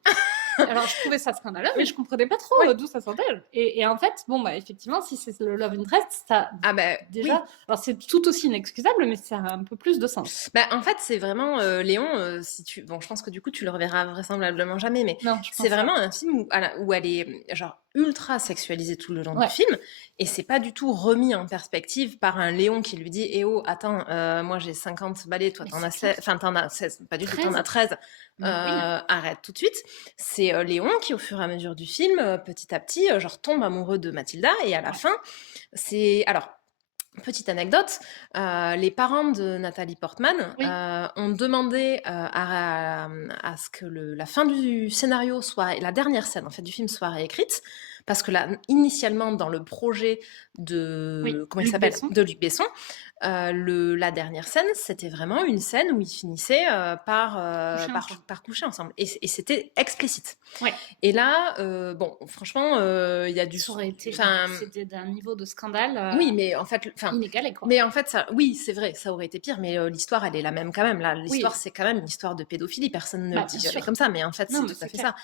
Alors, je trouvais ça scandaleux, mais je comprenais pas trop d'où ça sortait. Et en fait, effectivement, si c'est le love interest, ça déjà... Alors, c'est tout aussi inexcusable, mais ça a un peu plus de sens. En fait, c'est vraiment Léon, je pense que du coup, tu le reverras vraisemblablement jamais, mais c'est vraiment un film où elle est genre ultra sexualisée tout le long du film, et c'est pas du tout remis en perspective par un Léon qui lui dit « Eh oh, attends, moi j'ai 50 balais, toi t'en as 16, enfin t'en as 16, pas du tout, t'en as 13, arrête tout de suite ». C'est Léon qui, au fur et à mesure du film, petit à petit, tombe amoureux de Mathilda, et à la fin, c'est... Alors, petite anecdote, les parents de Nathalie Portman ont demandé à ce que la fin du scénario soit, la dernière scène en fait du film soit réécrite, parce que là, initialement dans le projet de comment il s'appelle, de Luc Besson, La dernière scène, c'était vraiment une scène où ils finissaient par coucher ensemble. Et c'était explicite. Ouais. Et là, bon, franchement, il y a du... Ça aurait été... C'était d'un niveau de scandale oui, mais en fait... inégalé, quoi. Mais en fait, oui, c'est vrai, ça aurait été pire, mais l'histoire, elle est la même quand même. Là, l'histoire, Oui. c'est quand même une histoire de pédophilie. Personne ne le dit sûr. comme ça, mais en fait, Non, c'est tout à fait clair. ça.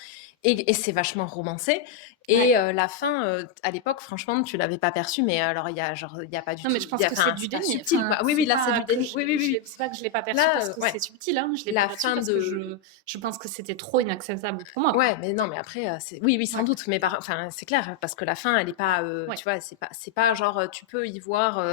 Et c'est vachement romancé. Et la fin, à l'époque, franchement, tu l'avais pas perçu, mais alors il y a pas du tout. Non, mais je pense que c'est du déni. Subtil, quoi. Oui, là, c'est du déni. Oui. C'est pas que je l'ai pas perçu parce que c'est subtil, hein. Je l'ai pas perçu parce que je pense que c'était trop inacceptable pour moi. Ouais, mais non, mais après, oui, sans doute. Mais c'est clair, parce que la fin, elle est pas, tu vois, c'est pas genre, tu peux y voir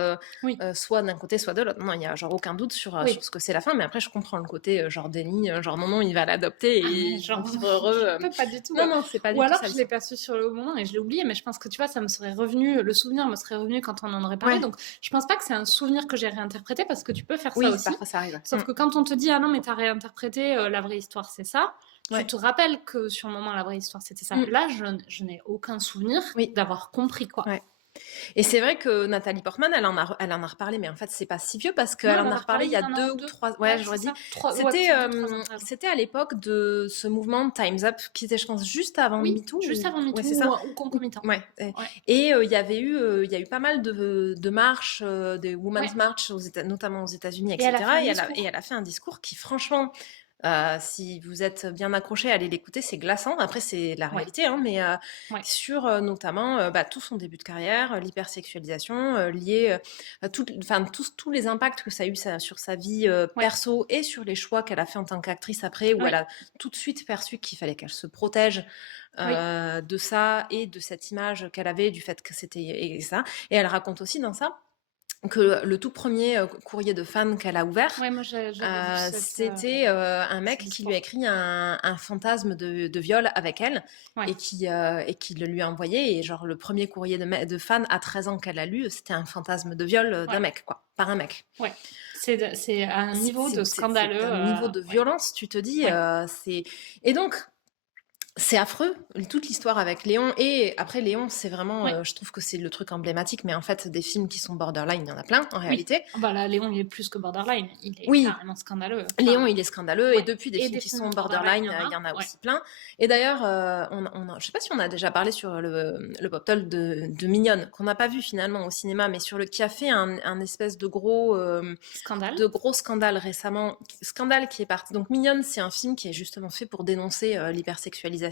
soit d'un côté, soit de l'autre. Non, il y a genre aucun doute sur ce que c'est la fin. Mais après, je comprends le côté genre déni, genre non, il va l'adopter et genre vivre heureux. Pas du tout. Non, c'est pas du tout. Ou alors, je l'ai perçu sur le moment et je l'ai oublié, mais je pense que tu vois, ça me serait revenu, le souvenir me serait revenu quand on en aurait parlé. Donc, je pense pas que c'est un souvenir que j'ai réinterprété parce que tu peux faire ça aussi. Parfois, ça arrive. Sauf que quand on te dit, ah non, mais t'as réinterprété, la vraie histoire, c'est ça. Tu te rappelles que sur le moment, la vraie histoire, c'était ça. Là, je n'ai aucun souvenir d'avoir compris, quoi. Ouais. Et c'est vrai que Nathalie Portman, elle en a reparlé, mais en fait, c'est pas si vieux parce qu'elle en a reparlé il y a 2 ou 3... Ouais, j'aurais dit. C'était à l'époque de ce mouvement Time's Up qui était, je pense, juste avant MeToo. Juste avant MeToo ou concomitant. Ouais. Et il y a eu pas mal de marches, des Women's March, notamment aux États-Unis, etc. Et elle a fait un discours qui, franchement... si vous êtes bien accroché, allez l'écouter, c'est glaçant. Après, c'est la réalité, hein, mais sur notamment tout son début de carrière, l'hypersexualisation liée à tous les impacts que ça a eu sur sa vie perso et sur les choix qu'elle a fait en tant qu'actrice après, où elle a tout de suite perçu qu'il fallait qu'elle se protège de ça et de cette image qu'elle avait du fait que c'était ça. Et elle raconte aussi dans ça que le tout premier courrier de fan qu'elle a ouvert, c'était un mec qui lui a écrit un fantasme de viol avec elle et qui le lui a envoyé. Et genre, le premier courrier de fan à 13 ans qu'elle a lu, c'était un fantasme de viol d'un mec, quoi, par un mec. Ouais. C'est un niveau de scandaleux. C'est un niveau de violence, tu te dis. Et donc... C'est affreux, toute l'histoire avec Léon. Et après, Léon, c'est vraiment... je trouve que c'est le truc emblématique, mais en fait, des films qui sont borderline, il y en a plein, en réalité. Voilà, Léon, il est plus que borderline. Il est carrément scandaleux. Léon, il est scandaleux. Et depuis, des films qui sont borderline, il y en a aussi plein. Et d'ailleurs, je sais pas si on a déjà parlé sur le Pop-Talk de Mignonne, qu'on n'a pas vu finalement au cinéma, mais qui a fait un espèce de gros... scandale récemment. Scandale qui est parti. Donc, Mignonne, c'est un film qui est justement fait pour dénoncer l'hypersexualisation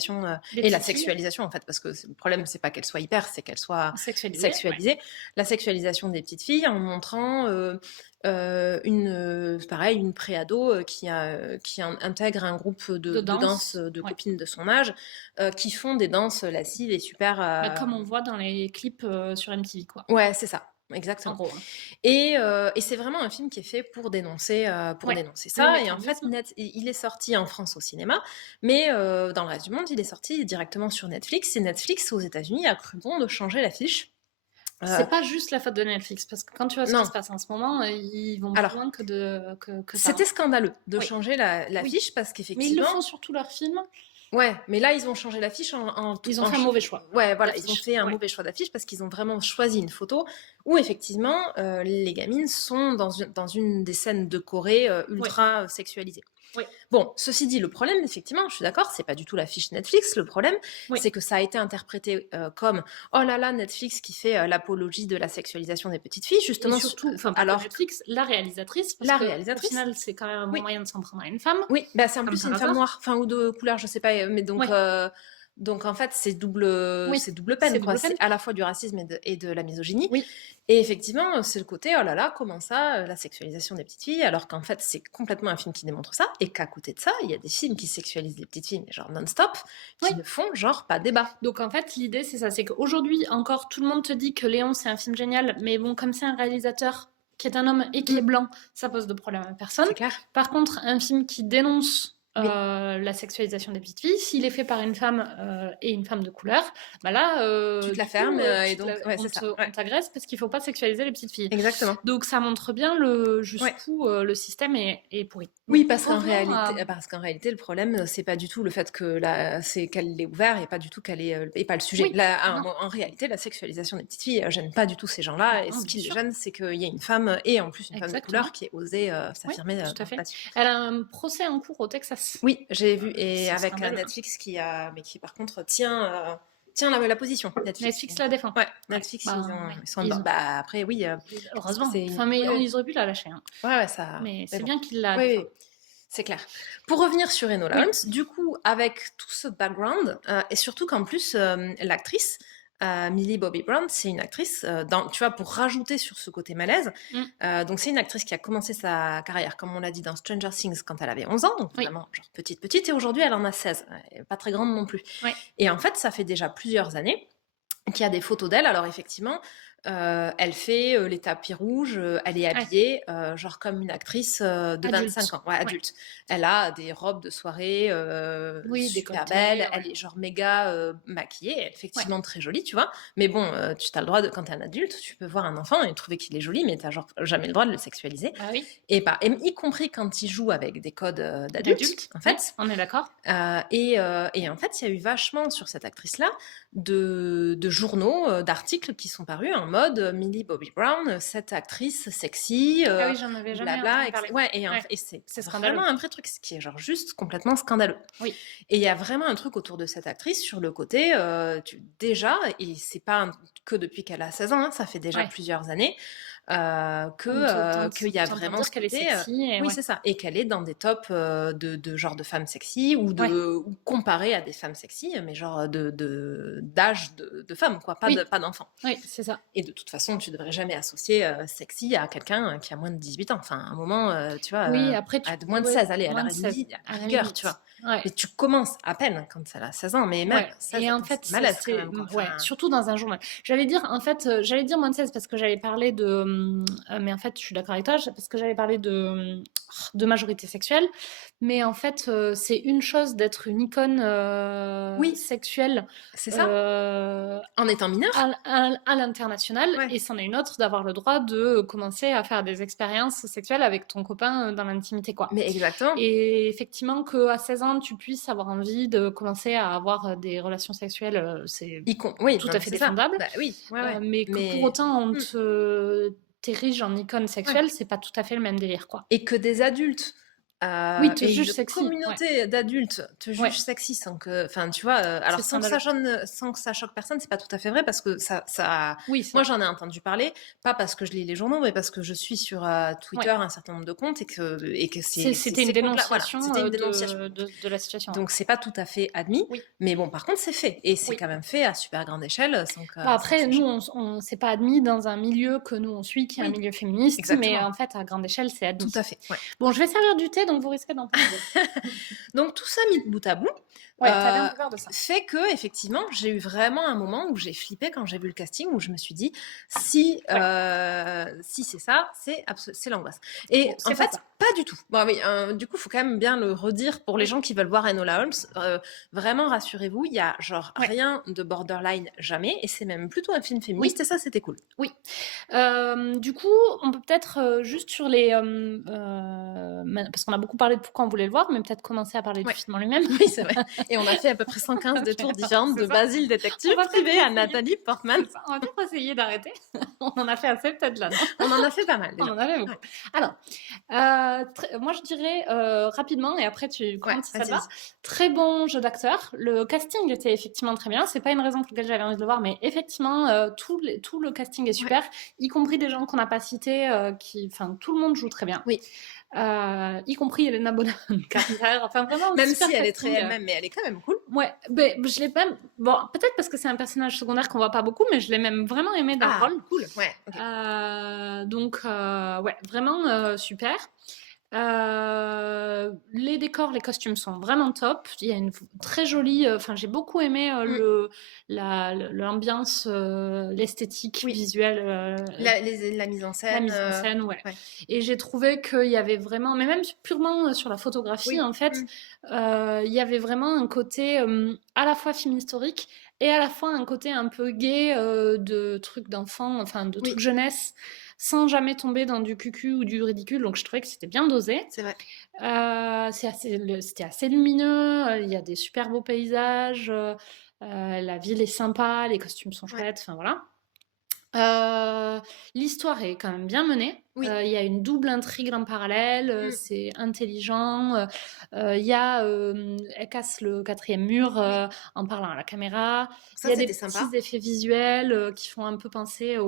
et la sexualisation en fait, parce que le problème c'est pas qu'elle soit hyper, c'est qu'elle soit sexualisée. La sexualisation des petites filles en montrant une préado qui intègre un groupe de danse de copines de son âge qui font des danses lascives et super comme on voit dans les clips sur MTV, quoi. Ouais, c'est ça. Exactement. Gros, hein. Et c'est vraiment un film qui est fait pour dénoncer ça. Et en fait, il est sorti en France au cinéma, mais dans le reste du monde, il est sorti directement sur Netflix. Et Netflix, aux États-Unis, a cru bon de changer l'affiche. C'est pas juste la faute de Netflix, parce que quand tu vois ce qui se passe en ce moment, ils vont plus loin que ça. C'était scandaleux de changer l'affiche, parce qu'effectivement... Mais ils le font sur tous leurs films. Ouais, mais là, ils ont changé l'affiche ils ont fait un mauvais choix. Ouais, voilà, ils ont fait un mauvais choix d'affiche parce qu'ils ont vraiment choisi une photo où, effectivement, les gamines sont dans une des scènes de Corée ultra sexualisées. Oui. Bon, ceci dit, le problème, effectivement, je suis d'accord, c'est pas du tout la fiche Netflix. Le problème, c'est que ça a été interprété comme oh là là, Netflix qui fait l'apologie de la sexualisation des petites filles, justement. Et surtout, alors Netflix, la réalisatrice. Parce au final, c'est quand même un bon moyen de s'en prendre à une femme. Oui, c'est en plus une femme noire, ou de couleur, je sais pas, mais donc. Donc en fait, c'est double peine, quoi. C'est à la fois du racisme et de la misogynie. Oui. Et effectivement, c'est le côté oh là là, comment ça, la sexualisation des petites filles, alors qu'en fait, c'est complètement un film qui démontre ça, et qu'à côté de ça, il y a des films qui sexualisent les petites filles, mais genre non-stop, qui ne font genre pas débat. Donc en fait, l'idée, c'est ça, c'est qu'aujourd'hui, encore, tout le monde te dit que Léon, c'est un film génial, mais bon, comme c'est un réalisateur qui est un homme et qui est blanc, ça pose de problème à personne. C'est clair. Par contre, un film qui dénonce la sexualisation des petites filles. S'il est fait par une femme et une femme de couleur, bah là, tu te la fermes et donc on t'agresse parce qu'il faut pas sexualiser les petites filles. Exactement. Donc ça montre bien jusqu'où le système est pourri. Oui, parce qu'en réalité, le problème, c'est pas du tout le fait que c'est qu'elle l'ait ouvert et pas du tout qu'elle est pas le sujet. Oui. En réalité, la sexualisation des petites filles gêne pas du tout ces gens-là. Et ce qui les gêne, c'est qu'il y a une femme et en plus une femme de couleur qui ait osé s'affirmer. Tout à fait. Elle a un procès en cours au Texas. Oui, j'ai vu, et avec Netflix qui par contre tient la position. Netflix la défend. Ouais, Netflix, ils sont après, oui. Heureusement. Mais ils auraient pu la lâcher. Hein. Ouais, ça. Mais c'est bien qu'il l'a. Oui. C'est clair. Pour revenir sur Enola Holmes, du coup, avec tout ce background, et surtout qu'en plus, l'actrice, Millie Bobby Brown, c'est une actrice, tu vois, pour rajouter sur ce côté malaise, donc c'est une actrice qui a commencé sa carrière, comme on l'a dit, dans Stranger Things quand elle avait 11 ans, donc vraiment genre petite, et aujourd'hui elle en a 16, pas très grande non plus. Et en fait, ça fait déjà plusieurs années qu'il y a des photos d'elle, alors effectivement, elle fait les tapis rouges, elle est habillée genre comme une actrice de 25 ans, adulte. Elle a des robes de soirée super belles, elle est genre méga maquillée, elle est effectivement très jolie, tu vois. Mais bon, tu as le droit quand t'es un adulte, tu peux voir un enfant et trouver qu'il est joli, mais t'as genre jamais le droit de le sexualiser. Et y compris quand il joue avec des codes d'adultes, en fait. On est d'accord. Et en fait, il y a eu vachement sur cette actrice-là de journaux, d'articles qui sont parus en mode Millie Bobby Brown, cette actrice sexy, oui, j'en avais jamais entendu parler. Et c'est vraiment un vrai truc, ce qui est genre juste complètement scandaleux. Oui. Et il y a vraiment un truc autour de cette actrice sur le côté, déjà, et c'est pas que depuis qu'elle a 16 ans, hein, ça fait déjà plusieurs années, qu'il y a vraiment ce qu'elle est sexy. Oui, c'est ça. Et qu'elle est dans des tops de genre de femmes sexy ou comparée à des femmes sexy, mais genre d'âge de femmes, quoi, pas d'enfants. Oui, c'est ça. Et de toute façon, tu devrais jamais associer sexy à quelqu'un qui a moins de 18 ans. Enfin, à un moment, tu vois, après, moins de 16, allez, à la rigueur, tu vois. Et tu commences à peine quand elle a 16 ans, mais même ça, et en fait, c'est malaise quand même. Surtout dans un journal. J'allais dire moins de 16 parce que j'allais parler de... mais en fait, je suis d'accord avec toi, parce que j'allais parler de majorité sexuelle. Mais en fait, c'est une chose d'être une icône sexuelle. C'est ça. En étant mineur. À l'international. Et c'en est une autre d'avoir le droit de commencer à faire des expériences sexuelles avec ton copain dans l'intimité, quoi. Mais exactement. Et effectivement, qu'à 16 ans, tu puisses avoir envie de commencer à avoir des relations sexuelles, c'est tout à fait défendable. Mais que pour autant, on t'érige en icône sexuelle, c'est pas tout à fait le même délire, quoi. Et que des adultes te jugent sexy. Une communauté d'adultes te juge sexy sans que, enfin, tu vois, alors sans que ça choque personne, c'est pas tout à fait vrai parce que ça. Moi, j'en ai entendu parler, pas parce que je lis les journaux, mais parce que je suis sur Twitter un certain nombre de comptes et que c'était une dénonciation de la situation. Donc c'est pas tout à fait admis, mais bon, par contre, c'est fait et c'est quand même fait à super grande échelle. Après, nous, on c'est pas admis dans un milieu que nous on suit, qui est un milieu féministe, mais en fait, à grande échelle, c'est admis. Tout à fait. Bon, je vais servir du thé. Donc vous risquez d'en prendre. Donc tout ça mis de bout à bout t'avais un peu peur de ça. fait que effectivement j'ai eu vraiment un moment où j'ai flippé quand j'ai vu le casting, où je me suis dit si c'est ça, c'est l'angoisse. Et en fait pas du tout. Bon, oui, du coup faut quand même bien le redire pour les gens qui veulent voir Enola Holmes. Vraiment rassurez-vous, il y a genre rien de borderline, jamais, et c'est même plutôt un film féministe et ça c'était cool. Oui. Du coup on peut peut-être juste sur les parce qu'on a beaucoup parlé de pourquoi on voulait le voir, mais peut-être commencer à parler du film en lui-même. Oui, c'est vrai. Et on a fait à peu près 115 de tours différentes de Basile détective privé à Nathalie Portman. On va peut-être essayer d'arrêter. On en a fait assez peut-être là, non? On en a fait pas mal. On en a fait beaucoup. Alors, moi je dirais rapidement, et après tu commentes si ça te va. Très bon jeu d'acteur. Le casting était effectivement très bien. C'est pas une raison pour laquelle j'avais envie de le voir, mais effectivement, tout le casting est super, y compris des gens qu'on n'a pas cités, tout le monde joue très bien. Oui. Y compris Helena Bonham Carter, enfin vraiment même si elle est très elle-même, mais elle est quand même cool. Je l'ai même peut-être parce que c'est un personnage secondaire qu'on voit pas beaucoup, mais je l'ai même vraiment aimé dans le rôle. Cool. Donc vraiment super. Les décors, les costumes sont vraiment top. Il y a une très jolie. Enfin, j'ai beaucoup aimé l'ambiance, l'esthétique visuelle. La mise en scène. La mise en scène, ouais. Et j'ai trouvé qu'il y avait vraiment, mais même purement sur la photographie, en fait, il y avait vraiment un côté à la fois film historique et à la fois un côté un peu gay de trucs d'enfants, enfin de trucs jeunesse, sans jamais tomber dans du cucu ou du ridicule. Donc je trouvais que c'était bien dosé. C'est vrai. C'était assez lumineux, il y a des super beaux paysages, la ville est sympa, les costumes sont chouettes, enfin voilà. L'histoire est quand même bien menée. Il y a une double intrigue en parallèle, c'est intelligent. Elle casse le 4e mur en parlant à la caméra. Il y a des petits effets visuels qui font un peu penser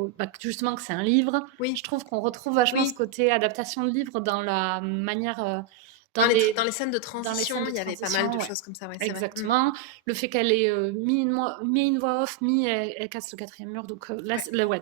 justement que c'est un livre. Je trouve qu'on retrouve vachement ce côté adaptation de livre dans la manière... Dans les scènes de transition, il y avait pas mal de choses comme ça. Exactement. Le fait qu'elle ait une voix off, elle casse le 4e mur. Donc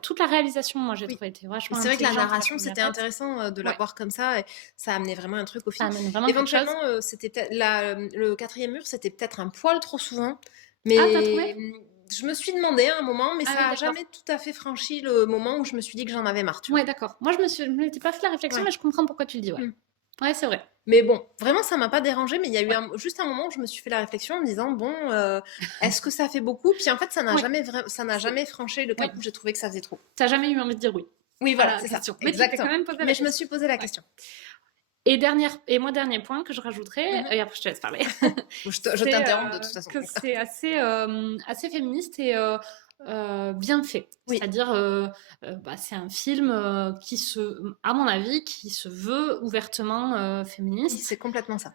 toute la réalisation, moi, j'ai trouvé était vachement. C'est vrai que la narration, c'était intéressant de la voir comme ça. Et ça amenait vraiment un truc au film. Éventuellement, c'était peut-être le 4e mur, c'était peut-être un poil trop souvent. Mais t'as trouvé je me suis demandé à un moment, mais ça n'a jamais tout à fait franchi le moment où je me suis dit que j'en avais marre. Ouais, d'accord. Moi, je m'étais pas fait la réflexion, mais je comprends pourquoi tu le dis. Ouais, c'est vrai. Mais bon, vraiment, ça m'a pas dérangé, mais il y a eu juste un moment où je me suis fait la réflexion en me disant, bon, est-ce que ça fait beaucoup? Puis en fait, ça n'a jamais franchi le cap où j'ai trouvé que ça faisait trop. T'as jamais eu envie de dire oui? Oui, voilà, c'est ça. Mais tu t'es quand même posé la question. Je me suis posé la question. Et dernier point que je rajouterais, et après je te laisse parler. Je t'interromps de toute façon. Que c'est assez féministe et bien fait. C'est-à-dire, c'est un film à mon avis, qui se veut ouvertement féministe. C'est complètement ça.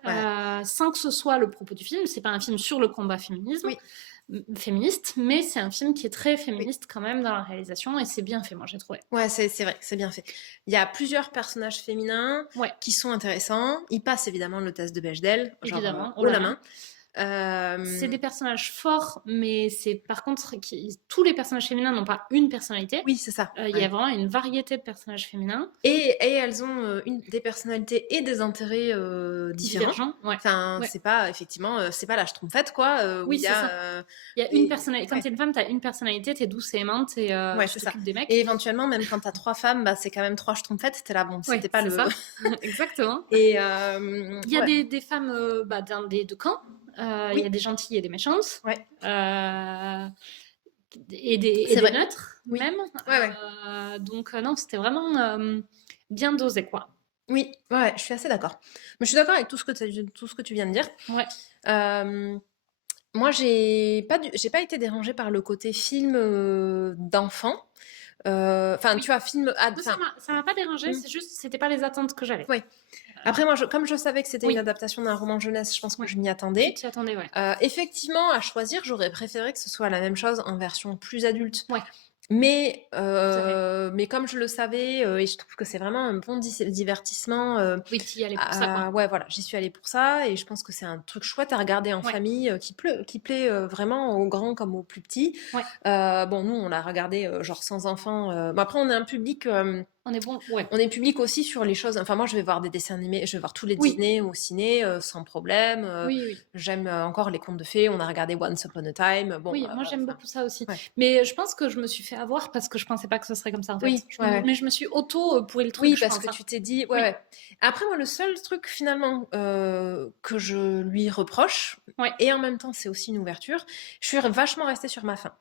Sans que ce soit le propos du film. C'est pas un film sur le combat féministe, mais c'est un film qui est très féministe quand même dans la réalisation et c'est bien fait, moi j'ai trouvé. Ouais, c'est vrai, c'est bien fait. Il y a plusieurs personnages féminins qui sont intéressants. Ils passent évidemment le test de Bechdel, évidemment, haut la main. C'est des personnages forts, mais c'est par contre tous les personnages féminins n'ont pas une personnalité. Oui, c'est ça. Il y a vraiment une variété de personnages féminins. Et elles ont des personnalités et des intérêts différents. Enfin, c'est pas effectivement, c'est pas la schtroumpfette quoi. Oui, c'est ça. Il y a une personnalité. Quand t'es une femme, t'as une personnalité, t'es douce et aimante et tu t'occupes des mecs. Et éventuellement, même quand t'as 3 femmes, c'est quand même 3 schtroumpfettes. T'es là, bon, c'était pas le. Ça. Exactement. Et il y a des femmes dans des deux camps. Il y a des gentilles et des méchantes. Et des neutres, même. Donc, non, c'était vraiment bien dosé, quoi. Oui, je suis assez d'accord. Mais je suis d'accord avec tout ce que tu viens de dire. Moi, j'ai pas été dérangée par le côté film d'enfant. Enfin, tu vois, film... Ça m'a pas dérangée, c'est juste, c'était pas les attentes que j'avais. Après, moi, comme je savais que c'était une adaptation d'un roman jeunesse, je pense que je m'y attendais. Tu t'y attendais, effectivement, à choisir, j'aurais préféré que ce soit la même chose en version plus adulte. Mais comme je le savais, et je trouve que c'est vraiment un bon divertissement. Oui, tu y allais pour ça, quoi. Ouais, voilà, j'y suis allée pour ça, et je pense que c'est un truc chouette à regarder en famille, qui plaît vraiment aux grands comme aux plus petits. Bon, nous, on l'a regardé genre sans enfants. Après, on est un public... on est bon, on est public aussi sur les choses. Enfin, moi, je vais voir des dessins animés, je vais voir tous les Disney au ciné sans problème. J'aime encore les contes de fées. On a regardé Once Upon a Time. Bon, moi j'aime beaucoup ça aussi. Mais je pense que je me suis fait avoir parce que je pensais pas que ce serait comme ça en fait. Mais je me suis pourri le truc. Oui, parce que tu t'es dit. Après, moi, le seul truc finalement que je lui reproche, et en même temps, c'est aussi une ouverture, je suis vachement restée sur ma faim.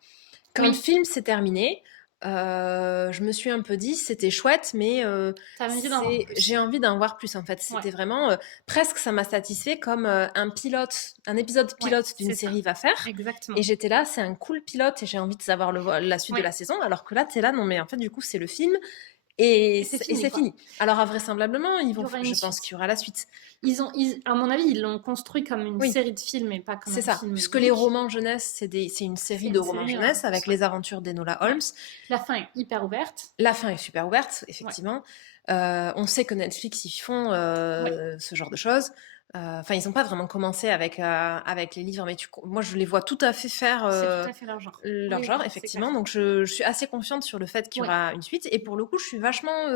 Quand le film s'est terminé. Je me suis un peu dit c'était chouette mais j'ai envie d'en voir plus en fait. C'était vraiment presque ça m'a satisfait comme un épisode pilote d'une série va faire. Exactement. Et j'étais là, c'est un cool pilote et j'ai envie de savoir la suite de la saison, alors que là t'es là non mais en fait du coup c'est le film et c'est fini. Alors vraisemblablement je pense qu'il y aura la suite. À mon avis, ils l'ont construit comme une série de films et pas comme un film. C'est ça, puisque les romans jeunesse, c'est une série de romans jeunesse avec les aventures d'Enola Holmes. La fin est hyper ouverte. La fin est super ouverte, effectivement. On sait que Netflix, ils font ce genre de choses. Enfin, ils n'ont pas vraiment commencé avec les livres, mais moi je les vois tout à fait faire c'est tout à fait leur genre. leur genre, effectivement. Donc je suis assez confiante sur le fait qu'il y aura une suite. Et pour le coup, je suis vachement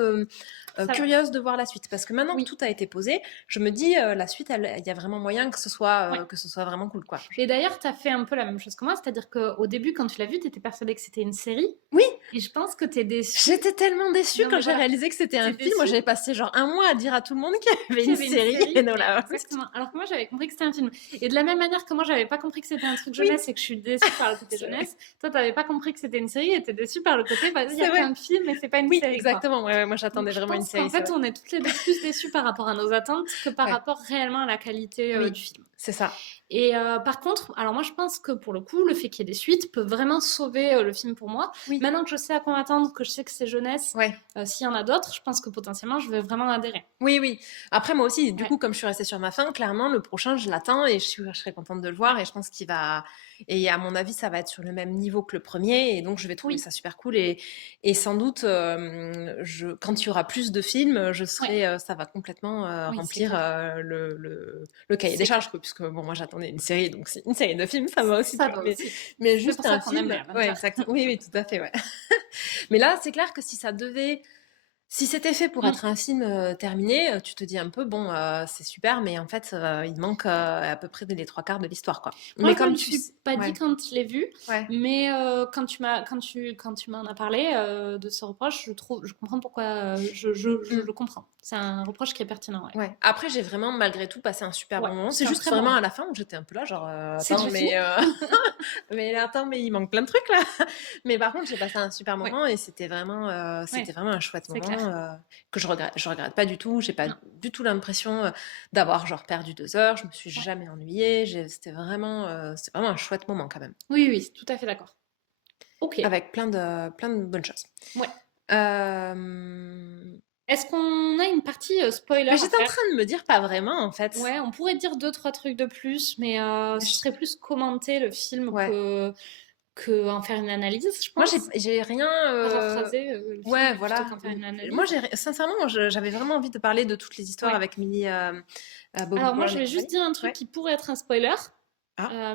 curieuse de voir la suite, parce que maintenant que tout a été posé, je me dis la suite, il y a vraiment moyen que ce soit vraiment cool, quoi. Et d'ailleurs, tu as fait un peu la même chose que moi, c'est-à-dire qu'au début, quand tu l'as vu, tu étais persuadée que c'était une série. Oui. Et je pense que tu es déçue. J'étais tellement déçue quand j'ai réalisé que c'était un film. Moi, j'avais passé genre un mois à dire à tout le monde qu'il y avait une série. Exactement. Alors que moi, j'avais compris que c'était un film. Et de la même manière que moi, j'avais pas compris que c'était un truc jeunesse et que je suis déçue par le côté jeunesse, toi, t'avais pas compris que c'était une série et t'es déçue par le côté, il y a qu'un film et c'est pas une série. Oui, exactement. Ouais, moi, j'attendais vraiment une série. En fait, on est toutes les deux plus déçues par rapport à nos attentes que par rapport réellement à la qualité du film. C'est ça. Et par contre, alors moi je pense que pour le coup, le fait qu'il y ait des suites peut vraiment sauver le film pour moi. Maintenant que je sais à quoi m'attendre, que je sais que c'est jeunesse, s'il y en a d'autres, je pense que potentiellement je vais vraiment adhérer. Oui. Après, moi aussi, du coup, comme je suis restée sur ma fin, clairement, le prochain, je l'attends et je serai contente de le voir. Et je pense qu'il va. Et à mon avis, ça va être sur le même niveau que le premier. Et donc, je vais trouver ça super cool. Et sans doute, quand il y aura plus de films, je serai. Ça va complètement remplir le cahier des charges. Puisque, bon, moi, j'attendais une série. Donc, une série de films, ça va aussi. Mais juste un film. Exactement. Oui, tout à fait. Ouais. Mais là, c'est clair que si c'était fait pour être un film terminé, tu te dis un peu, bon, c'est super, mais en fait, il manque à peu près les 3/4 de l'histoire, quoi. Moi, mais comme je ne suis pas dit quand je l'ai vu, mais quand tu m'en as parlé de ce reproche, je comprends pourquoi, je le comprends. C'est un reproche qui est pertinent. Ouais. Après, j'ai vraiment, malgré tout, passé un super bon moment. C'est juste vraiment à la fin où j'étais un peu là, genre, attends, mais attends, mais il manque plein de trucs, là. Mais par contre, j'ai passé un super moment et c'était vraiment un chouette moment que je regrette pas du tout. J'ai pas du tout l'impression d'avoir genre perdu 2 heures. Je me suis jamais ennuyée. C'était vraiment un chouette moment quand même. Oui, tout à fait d'accord. Ok. Avec plein de bonnes choses. Ouais. Est-ce qu'on a une partie spoiler? Mais j'étais en train de me dire pas vraiment en fait. Ouais, on pourrait dire 2-3 trucs de plus, mais ce serait plus commenter le film que en faire une analyse, je pense. Moi, j'ai rien. Paraphraser le film voilà. qu'en faire une analyse. Moi, sincèrement, j'avais vraiment envie de parler de toutes les histoires avec Millie. Alors, moi, je vais juste dire un truc qui pourrait être un spoiler.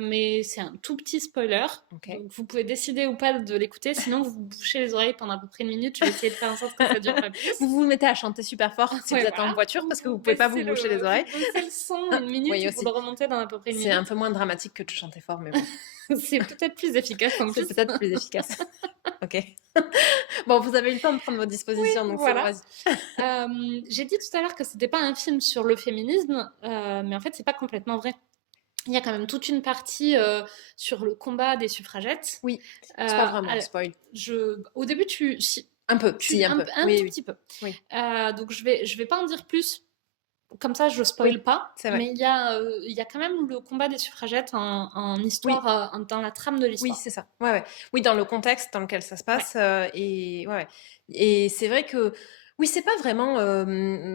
Mais c'est un tout petit spoiler. Donc vous pouvez décider ou pas de l'écouter, sinon vous vous bouchez les oreilles pendant à peu près 1 minute. Je vais essayer de faire en sorte que ça dure pas plus. Vous vous mettez à chanter super fort si vous êtes en voiture, parce que vous pouvez pas vous boucher les oreilles. C'est le son 1 minute, vous le remontez dans à peu près 1 minute. C'est un peu moins dramatique que de chanter fort, mais bon. C'est peut-être plus efficace. C'est peut-être plus efficace. Ok. Bon, vous avez eu le temps de prendre vos dispositions, donc voilà. J'ai dit tout à l'heure que c'était pas un film sur le féminisme, mais en fait c'est pas complètement vrai. Il y a quand même toute une partie sur le combat des suffragettes. Oui, c'est pas vraiment un spoil. Au début, un peu, un tout petit peu. Oui. Donc je vais pas en dire plus. Comme ça, je spoil pas. Mais il y a quand même le combat des suffragettes en histoire, dans la trame de l'histoire. Oui, c'est ça. Oui, dans le contexte dans lequel ça se passe. Et c'est vrai que. Oui, c'est pas vraiment.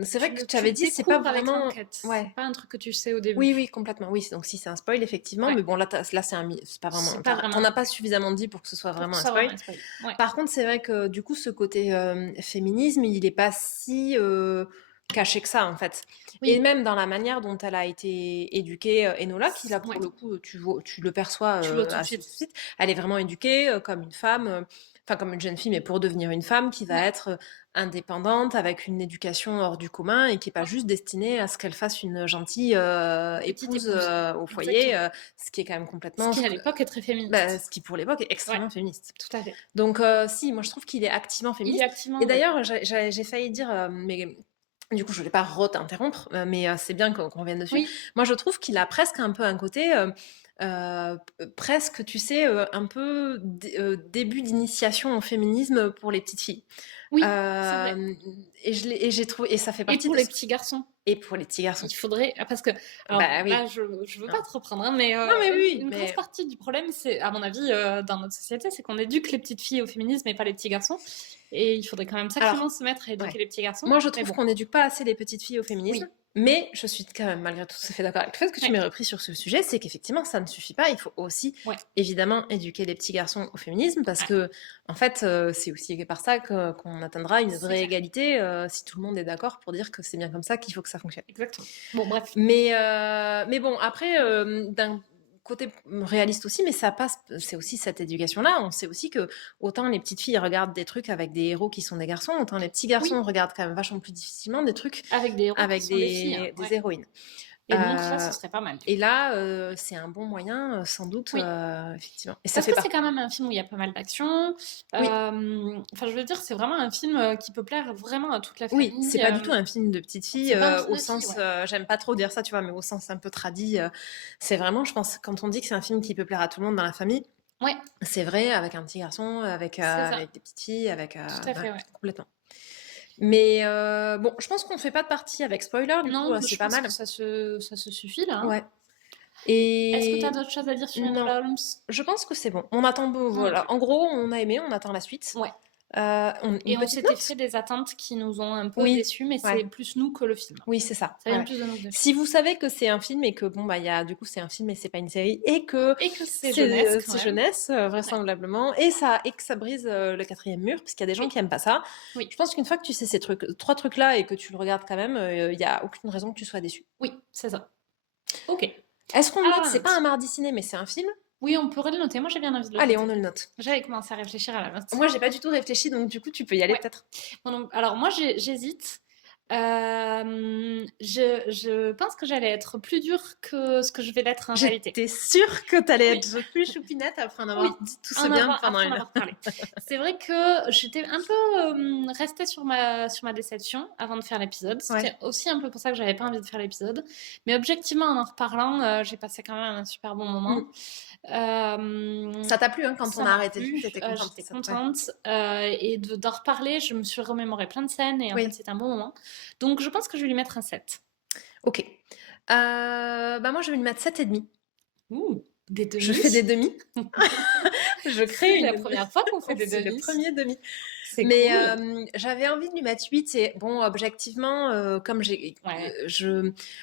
C'est vrai que tu avais dit, c'est pas vraiment. C'est pas un truc que tu sais au début. Oui, complètement. Oui, donc si c'est un spoil, effectivement. Mais bon, là c'est pas vraiment. On n'a pas suffisamment dit pour que ce soit vraiment un spoil. Par contre, c'est vrai que du coup, ce côté féminisme, il est pas si caché que ça, en fait. Et même dans la manière dont elle a été éduquée, Enola, qui là, pour le coup, tu le perçois assez tout de suite. Elle est vraiment éduquée comme une femme. Enfin, comme une jeune fille, mais pour devenir une femme qui va être indépendante, avec une éducation hors du commun et qui n'est pas juste destinée à ce qu'elle fasse une gentille épouse au foyer, ce qui est quand même complètement... Ce qui, à l'époque, est très féministe. Ce qui, pour l'époque, est extrêmement féministe. Tout à fait. Donc, si, moi, je trouve qu'il est activement féministe. Et d'ailleurs, j'ai failli dire... mais du coup, je ne voulais pas t'interrompre, mais c'est bien qu'on revienne dessus. Oui. Moi, je trouve qu'il a presque un peu un côté... presque, tu sais, un peu début d'initiation au féminisme pour les petites filles. Oui, c'est vrai. Et j'ai trouvé, et ça fait partie. Et pour les petits garçons. Et pour les petits garçons. Il faudrait, parce que, alors, là, je veux pas te reprendre, hein, mais, une grosse partie du problème, c'est, à mon avis, dans notre société, c'est qu'on éduque les petites filles au féminisme et pas les petits garçons. Et il faudrait quand même sacrément se mettre à éduquer les petits garçons. Moi, je trouve qu'on n'éduque pas assez les petites filles au féminisme. Mais je suis quand même malgré tout tout à fait d'accord avec le fait que tu m'aies repris sur ce sujet, c'est qu'effectivement ça ne suffit pas, il faut aussi évidemment éduquer les petits garçons au féminisme parce que en fait c'est aussi par ça qu'on atteindra une vraie égalité si tout le monde est d'accord pour dire que c'est bien comme ça qu'il faut que ça fonctionne. Exactement. Bon bref. Mais bon après d'un côté réaliste aussi, mais ça passe, c'est aussi cette éducation-là. On sait aussi que autant les petites filles regardent des trucs avec des héros qui sont des garçons, autant les petits garçons regardent quand même vachement plus difficilement des trucs avec des héros avec qui sont des filles, des héroïnes. Et donc ça, ce serait pas mal. Et là, c'est un bon moyen, sans doute, effectivement. Et ça Parce que c'est quand même un film où il y a pas mal d'action. Enfin, je veux dire, c'est vraiment un film qui peut plaire vraiment à toute la famille. Oui, c'est pas du tout un film de petite fille au sens, j'aime pas trop dire ça, tu vois, mais au sens un peu tradit. C'est vraiment, je pense, quand on dit que c'est un film qui peut plaire à tout le monde dans la famille, c'est vrai, avec un petit garçon, avec des petites filles, avec... Tout à fait, complètement. Mais bon, je pense qu'on fait pas de partie avec spoiler, du coup, c'est pas mal. Que ça se suffit, là. Ouais. Et... Est-ce que tu as d'autres choses à dire sur Enola Holmes ? Je pense que c'est bon. On attend, voilà. En gros, on a aimé, on attend la suite. Ouais. Et on s'était fait des attentes qui nous ont un peu déçus, mais c'est plus nous que le film. Oui, c'est ça. Ça vient plus de nous. Si vous savez que c'est un film et que bon du coup c'est un film et c'est pas une série et que c'est jeunesse, jeunesse vraisemblablement et que ça brise le quatrième mur parce qu'il y a des gens qui aiment pas ça. Oui. Je pense qu'une fois que tu sais ces trois trucs là et que tu le regardes quand même, il y a aucune raison que tu sois déçu. Oui, c'est ça. Ok. Est-ce qu'on le note ? C'est pas un mardi ciné, mais c'est un film. Oui, on pourrait le noter. Moi, j'ai bien envie de le noter. Allez, on le note. J'avais commencé à réfléchir à la note. Moi, j'ai pas du tout réfléchi, donc du coup, tu peux y aller peut-être. Bon, alors, moi, j'hésite. Je pense que j'allais être plus dure que ce que je vais l'être en réalité. J'étais sûre que t'allais être plus choupinette après en avoir dit tout ce bien pendant une heure. C'est vrai que j'étais un peu restée sur ma déception avant de faire l'épisode. C'était aussi un peu pour ça que j'avais pas envie de faire l'épisode. Mais objectivement, en reparlant, j'ai passé quand même un super bon moment. Ça t'a plu quand on a arrêté le film, t'étais contente. J'étais contente et d'en reparler, je me suis remémoré plein de scènes et en fait c'était un bon moment. Donc je pense que je vais lui mettre un 7. Ok. Moi je vais lui mettre 7,5. Des demi. Je fais des demi. Je crée la première fois qu'on fait des demi. C'est le premier demi. Mais cool. J'avais envie de lui mettre 8 et bon, objectivement, comme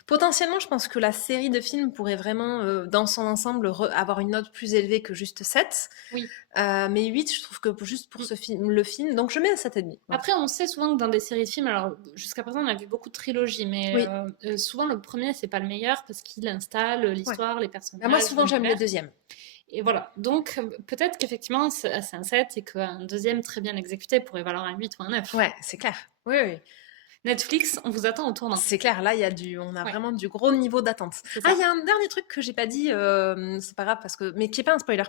potentiellement, je pense que la série de films pourrait vraiment, dans son ensemble, avoir une note plus élevée que juste 7. Oui. Mais 8, je trouve que juste pour le film, donc je mets un 7,5. Ouais. Après, on sait souvent que dans des séries de films, alors jusqu'à présent, on a vu beaucoup de trilogies, mais souvent le premier, c'est pas le meilleur parce qu'il installe l'histoire, les personnages. Moi, souvent, j'aime le deuxième. Et voilà, donc peut-être qu'effectivement c'est un 7 et qu'un deuxième très bien exécuté pourrait valoir un 8 ou un 9. Ouais, c'est clair. Oui. Netflix, on vous attend au tournant. C'est clair, là, on a vraiment du gros niveau d'attente. Il y a un dernier truc que j'ai pas dit, c'est pas grave, mais qui est pas un spoiler.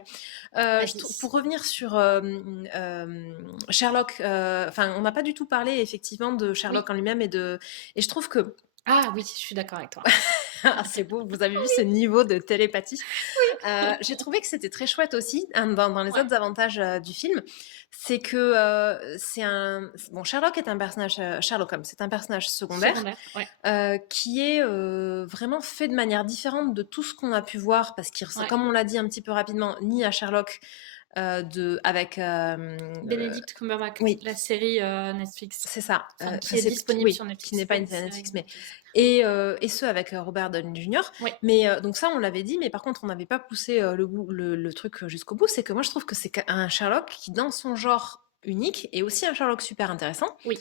Pour revenir sur Sherlock, on n'a pas du tout parlé effectivement de Sherlock en lui-même et je trouve que... Ah oui, je suis d'accord avec toi. C'est beau, vous avez vu ce niveau de télépathie. J'ai trouvé que c'était très chouette aussi, dans les autres avantages du film, c'est que Sherlock est un personnage, Sherlock Holmes, c'est un personnage secondaire qui est vraiment fait de manière différente de tout ce qu'on a pu voir, parce qu'il ressemble, comme on l'a dit un petit peu rapidement, ni à Sherlock avec Benedict Cumberbatch, la série Netflix. C'est ça. Qui est disponible sur Netflix. Qui n'est pas une série Netflix, mais... Et ce avec Robert Downey Jr. Mais donc ça, on l'avait dit, mais par contre, on n'avait pas poussé le truc jusqu'au bout. C'est que moi, je trouve que c'est un Sherlock qui, dans son genre unique, est aussi un Sherlock super intéressant. Oui.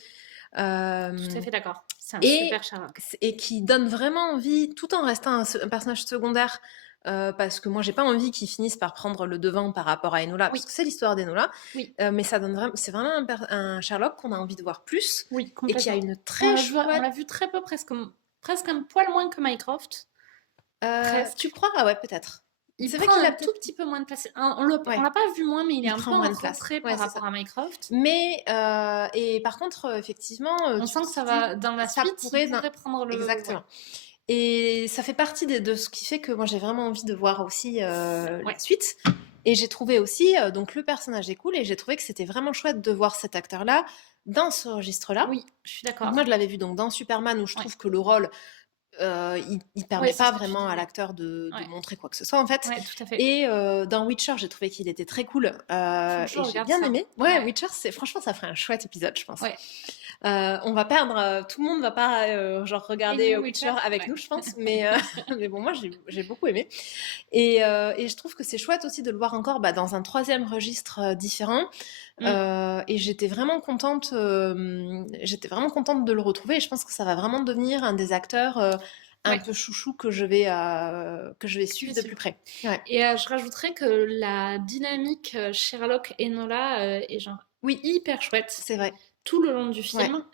Tout à fait d'accord. C'est un super Sherlock. Et qui donne vraiment envie, tout en restant un personnage secondaire, parce que moi j'ai pas envie qu'ils finissent par prendre le devant par rapport à Enola, parce que c'est l'histoire d'Enola, mais ça donne vraiment, c'est vraiment un Sherlock qu'on a envie de voir plus, et qui a une très chouette... On l'a vu très peu, presque un poil moins que Mycroft. Tu crois? Ah ouais, peut-être. C'est vrai qu'il a un tout petit peu moins de place. On l'a pas vu moins, mais il est un peu en retrait par rapport à Mycroft. Mais et par contre, effectivement, on sent que ça va dans la suite. Il pourrait prendre le... Exactement. Et ça fait partie de ce qui fait que moi j'ai vraiment envie de voir aussi la suite. Et j'ai trouvé aussi, donc le personnage est cool, et j'ai trouvé que c'était vraiment chouette de voir cet acteur-là dans ce registre-là. Oui, je suis d'accord. Moi je l'avais vu donc dans Superman, où je trouve que le rôle, il permet pas vraiment à l'acteur de montrer quoi que ce soit en fait. Tout à fait. Et dans Witcher, j'ai trouvé qu'il était très cool, et j'ai bien aimé. Witcher, franchement ça ferait un chouette épisode, je pense. On va perdre, tout le monde va pas genre regarder Witcher avec nous, je pense, mais bon, moi j'ai beaucoup aimé. Et je trouve que c'est chouette aussi de le voir encore dans un troisième registre différent. Et j'étais vraiment contente de le retrouver, et je pense que ça va vraiment devenir un des acteurs un peu chouchou que je vais suivre de plus près. Ouais. Et je rajouterais que la dynamique Sherlock et Nola est genre hyper chouette. C'est vrai. Tout le long du film,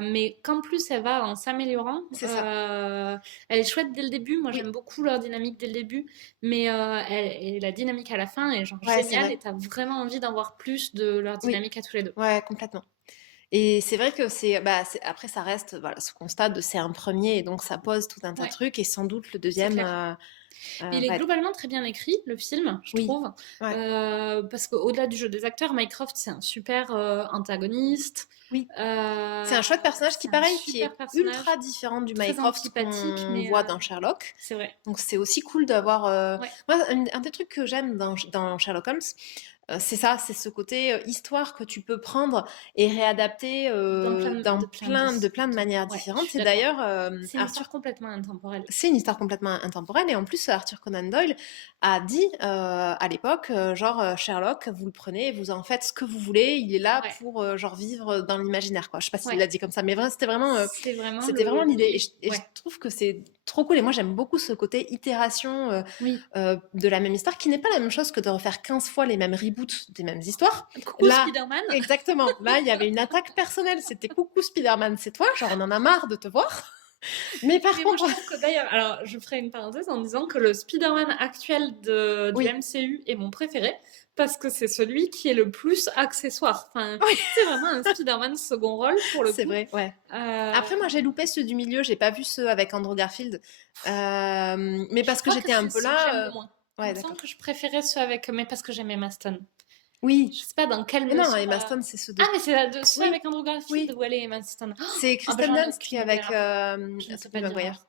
mais qu'en plus elle va en s'améliorant. C'est ça. Elle est chouette dès le début, moi j'aime beaucoup leur dynamique dès le début, mais et la dynamique à la fin est genre géniale, et t'as vraiment envie d'en voir plus de leur dynamique à tous les deux. Ouais, complètement. Et c'est vrai que après ça reste ce constat de c'est un premier, et donc ça pose tout un tas de trucs, et sans doute le deuxième... il est globalement très bien écrit, le film, je trouve. Parce qu'au-delà du jeu des acteurs, Mycroft, c'est un super antagoniste. Oui. C'est un chouette personnage qui est ultra différent du Mycroft qu'on voit dans Sherlock. C'est vrai. Donc c'est aussi cool d'avoir... Moi, un des trucs que j'aime dans Sherlock Holmes, c'est ça, c'est ce côté histoire que tu peux prendre et réadapter de plein de manières différentes. Et d'ailleurs, c'est une histoire complètement intemporelle. C'est une histoire complètement intemporelle, et en plus Arthur Conan Doyle a dit à l'époque, Sherlock, vous le prenez, vous en faites ce que vous voulez, il est là pour vivre dans l'imaginaire, quoi. Je sais pas s'il l'a dit comme ça, mais c'était vraiment l'idée. Et je trouve que c'est trop cool, et moi j'aime beaucoup ce côté itération de la même histoire, qui n'est pas la même chose que de refaire 15 fois les mêmes reboots des mêmes histoires. Coucou Spider-Man. Exactement, là il y avait une attaque personnelle, c'était coucou Spider-Man, c'est toi, genre on en a marre de te voir. Mais par contre, moi, je trouve que d'ailleurs, alors je ferai une parenthèse en disant que le Spider-Man actuel du MCU est mon préféré, parce que c'est celui qui est le plus accessoire. Enfin, c'est vraiment un Spider-Man second rôle pour le coup. C'est vrai, ouais. Après, moi, j'ai loupé ceux du milieu, j'ai pas vu ceux avec Andrew Garfield, mais parce que j'étais un peu là. Il me semble que je préférais ceux avec, mais parce que j'aimais Emma Stone. Oui. Je sais pas dans quel mesure. Non, Emma Stone, c'est ceux de... Ah, mais c'est ceux avec Andrew Garfield où elle est Emma Stone. C'est Kristen Dunst qui est avec Maguire.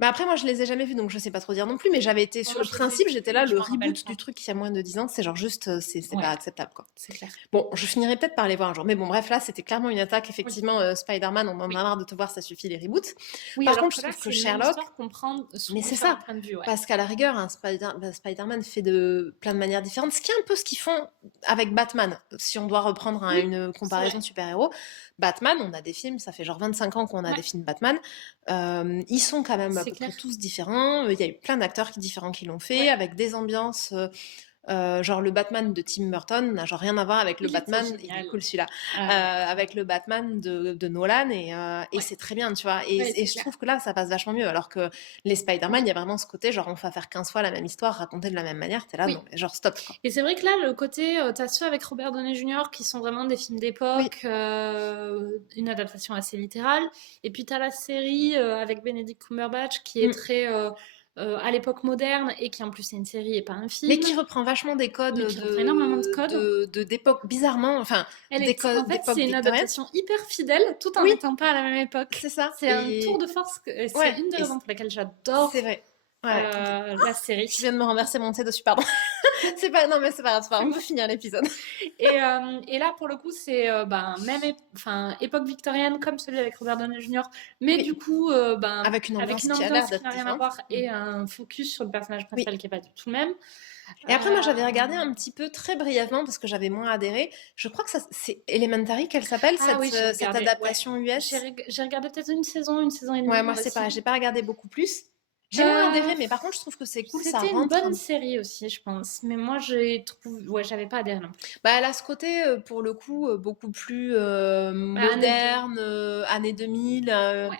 Bah après, moi, je les ai jamais vus, donc je sais pas trop dire non plus, mais j'avais été sur le principe, j'étais là, le reboot du truc qui a moins de 10 ans, c'est genre juste, c'est pas acceptable, quoi. C'est clair. Bon, je finirai peut-être par les voir un jour, mais bon, bref, là, c'était clairement une attaque, effectivement, Spider-Man, on en a marre de te voir, ça suffit, les reboots. Par contre, je trouve que Sherlock... Mais c'est ça, parce qu'à la rigueur, Spider-Man fait de plein de manières différentes, ce qui est un peu ce qu'ils font avec Batman, si on doit reprendre une comparaison de super-héros. Batman, on a des films, ça fait genre 25 ans qu'on a des films Batman, ils sont quand même tous différents, il y a eu plein d'acteurs différents qui l'ont fait, avec des ambiances, genre le Batman de Tim Burton n'a genre rien à voir avec le Batman, il est cool celui-là, avec le Batman de Nolan, et c'est très bien, tu vois, et je trouve que là ça passe vachement mieux, alors que les Spider-Man, il y a vraiment ce côté genre on va faire 15 fois la même histoire racontée de la même manière, t'es là, non, genre stop, quoi. Et c'est vrai que là le côté, t'as ceux avec Robert Downey Jr. qui sont vraiment des films d'époque, une adaptation assez littérale, et puis t'as la série avec Benedict Cumberbatch qui est très... à l'époque moderne, et qui en plus est une série et pas un film. Mais qui reprend vachement des codes énormément de codes d'époque, bizarrement, enfin des codes en fait, c'est une adaptation hyper fidèle, tout en n'étant pas à la même époque. C'est ça. C'est un tour de force, c'est une des raisons pour lesquelles j'adore la série. Je viens de me renverser mon thé dessus, pardon. C'est pas grave, on peut finir l'épisode. Et là, pour le coup, c'est même époque victorienne, comme celui avec Robert Downey Jr., mais du coup, avec une ambiance qui n'a rien à voir, et un focus sur le personnage principal qui est pas du tout le même. Et après, moi, j'avais regardé un petit peu, très brièvement, parce que j'avais moins adhéré. Je crois que c'est Elementary qu'elle s'appelle, cette adaptation US. J'ai regardé peut-être une saison et demie. Ouais, moi, c'est pareil, j'ai pas regardé beaucoup plus. J'ai moins adhéré, mais par contre, je trouve que c'est cool. C'était une bonne série aussi, je pense. Mais moi, j'avais pas adhéré non plus. Bah, elle a ce côté, pour le coup, beaucoup plus moderne, années 2000.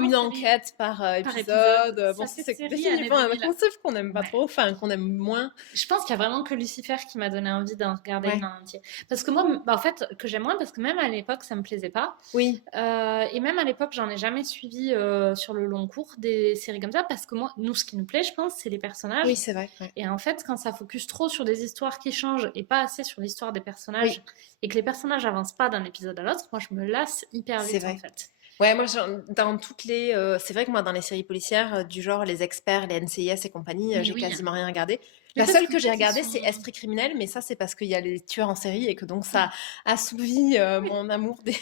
Une enquête par épisode. Bon, c'est définitivement un concept qu'on aime pas trop, enfin qu'on aime moins. Je pense qu'il y a vraiment que Lucifer qui m'a donné envie d'en regarder une en entier. Parce que moi, en fait, que j'aime moins, parce que même à l'époque, ça me plaisait pas. Oui. Et même à l'époque, j'en ai jamais suivi sur le long cours des séries comme ça, parce que moi, nous, ce qui nous plaît, je pense, c'est les personnages. Oui, c'est vrai. Ouais. Et en fait, quand ça focus trop sur des histoires qui changent et pas assez sur l'histoire des personnages, et que les personnages avancent pas d'un épisode à l'autre, moi, je me lasse hyper vite, en fait. Ouais, moi, dans toutes les... c'est vrai que moi, dans les séries policières, du genre les experts, les NCIS et compagnie, j'ai quasiment rien regardé. La seule que j'ai regardée, c'est Esprit criminel, mais ça, c'est parce qu'il y a les tueurs en série et que donc ça assouvit mon amour, dit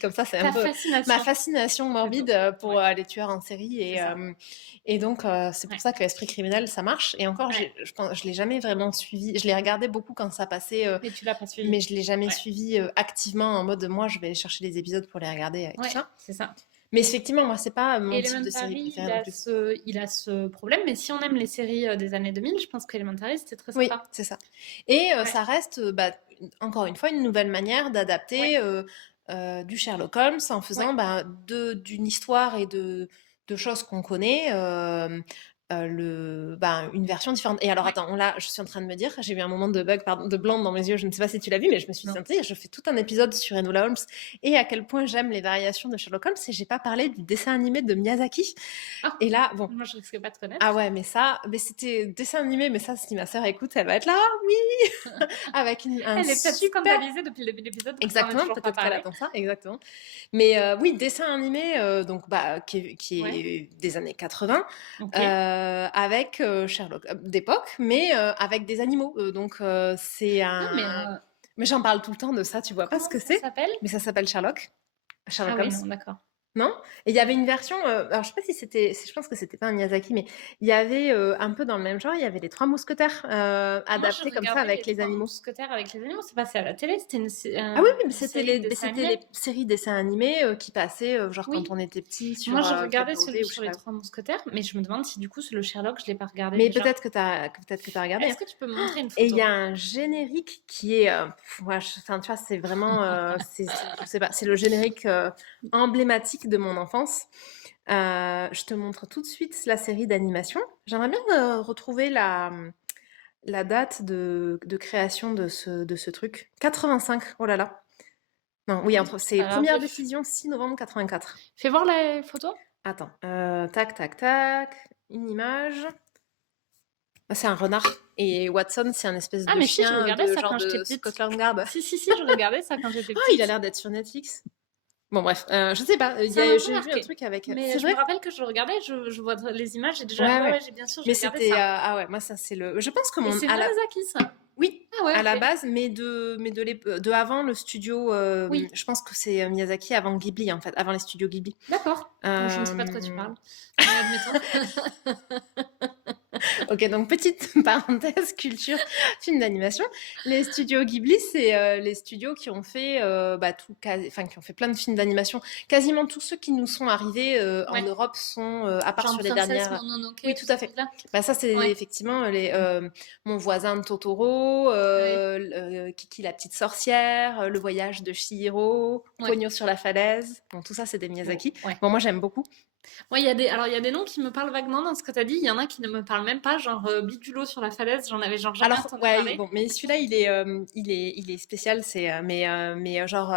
comme ça, c'est un peu ma fascination morbide pour les tueurs en série. Et donc, c'est pour ça que Esprit criminel, ça marche. Et encore, je l'ai jamais vraiment suivi. Je l'ai regardé beaucoup quand ça passait. Mais tu l'as pas suivi. Mais je l'ai jamais suivi activement en mode, moi, je vais chercher les épisodes pour les regarder et tout ça. C'est ça. Mais effectivement, moi, c'est pas mon type de série préférée. Il a ce problème, mais si on aime les séries des années 2000, je pense qu'Elementary, c'était très sympa. Oui, c'est ça. Et ça reste, encore une fois, une nouvelle manière d'adapter du Sherlock Holmes en faisant d'une histoire et de choses qu'on connaît une version différente. Et alors, attends, là, je suis en train de me dire, j'ai eu un moment de bug, de blanc dans mes yeux, je ne sais pas si tu l'as vu, mais je me suis dit, je fais tout un épisode sur Enola Holmes et à quel point j'aime les variations de Sherlock Holmes, et j'ai pas parlé du dessin animé de Miyazaki. Et là, bon. Moi, je risque pas de connaître. Ah ouais, mais c'était dessin animé, mais ça, si ma sœur écoute, elle va être là, oui. Avec elle est peut-être scandalisée depuis le début de l'épisode. Exactement, peut-être qu'elle attend ça, exactement. Mais oui, dessin animé, donc, qui est des années 80. Avec Sherlock d'époque, mais avec des animaux. Donc c'est un. Non, mais j'en parle tout le temps de ça, tu vois pas ce que c'est. Mais ça s'appelle Sherlock. Sherlock Holmes. Oui, non, d'accord. Non. Et il y avait une version, alors je sais pas si c'était, je pense que c'était pas un Miyazaki, mais il y avait un peu dans le même genre, il y avait les Trois Mousquetaires adaptés comme ça avec les animaux. Mousquetaires avec les animaux, c'est passé à la télé, c'était ah oui, mais c'était les séries dessins animés qui passaient genre quand on était petit. Moi, je regardais celui sur les Trois Mousquetaires, mais je me demande si du coup le Sherlock, je l'ai pas regardé. Mais peut-être que t'as regardé. Est-ce que tu peux me montrer une photo? Et il y a un générique qui est, tu vois, c'est vraiment, je sais pas, c'est le générique emblématique de mon enfance. Je te montre tout de suite la série d'animation. J'aimerais bien retrouver la date de création de ce truc. 85, oh là là. Non, oui, c'est première diffusion 6 novembre 84. Fais voir la photo. Attends, tac, tac, tac, une image. C'est un renard. Et Watson, c'est un espèce de chien de genre de Scotland Yard. Si, je regardais ça quand j'étais petite. Ah, il a l'air d'être sur Netflix. Bon, bref, je sais pas. J'ai vu un truc avec. Mais je me rappelle que je regardais, je vois les images et déjà, j'ai bien sûr, j'ai regardé ça. Ah ouais, moi, ça, c'est le. Je pense que mon. C'est Miyazaki, ça. Oui, à la base, mais de avant le studio. Oui. Je pense que c'est Miyazaki avant Ghibli, en fait, avant les studios Ghibli. D'accord. Je ne sais pas de quoi tu parles. Mais admettons. Ok, donc petite parenthèse culture film d'animation. Les studios Ghibli, c'est les studios qui ont fait qui ont fait plein de films d'animation. Quasiment tous ceux qui nous sont arrivés en Europe sont à part sur les dernières. Oui, tout à fait. Ça c'est effectivement Mon voisin Totoro, Kiki la petite sorcière, Le voyage de Chihiro, Pogno sur la falaise. Bon, tout ça c'est des Miyazaki. Bon, moi j'aime beaucoup. Il y a des noms qui me parlent vaguement dans ce que tu as dit. Il y en a qui ne me parlent même pas, genre Bidulo sur la falaise. J'en avais genre jamais entendu parler. Bon, mais celui-là, il est spécial. Mais genre,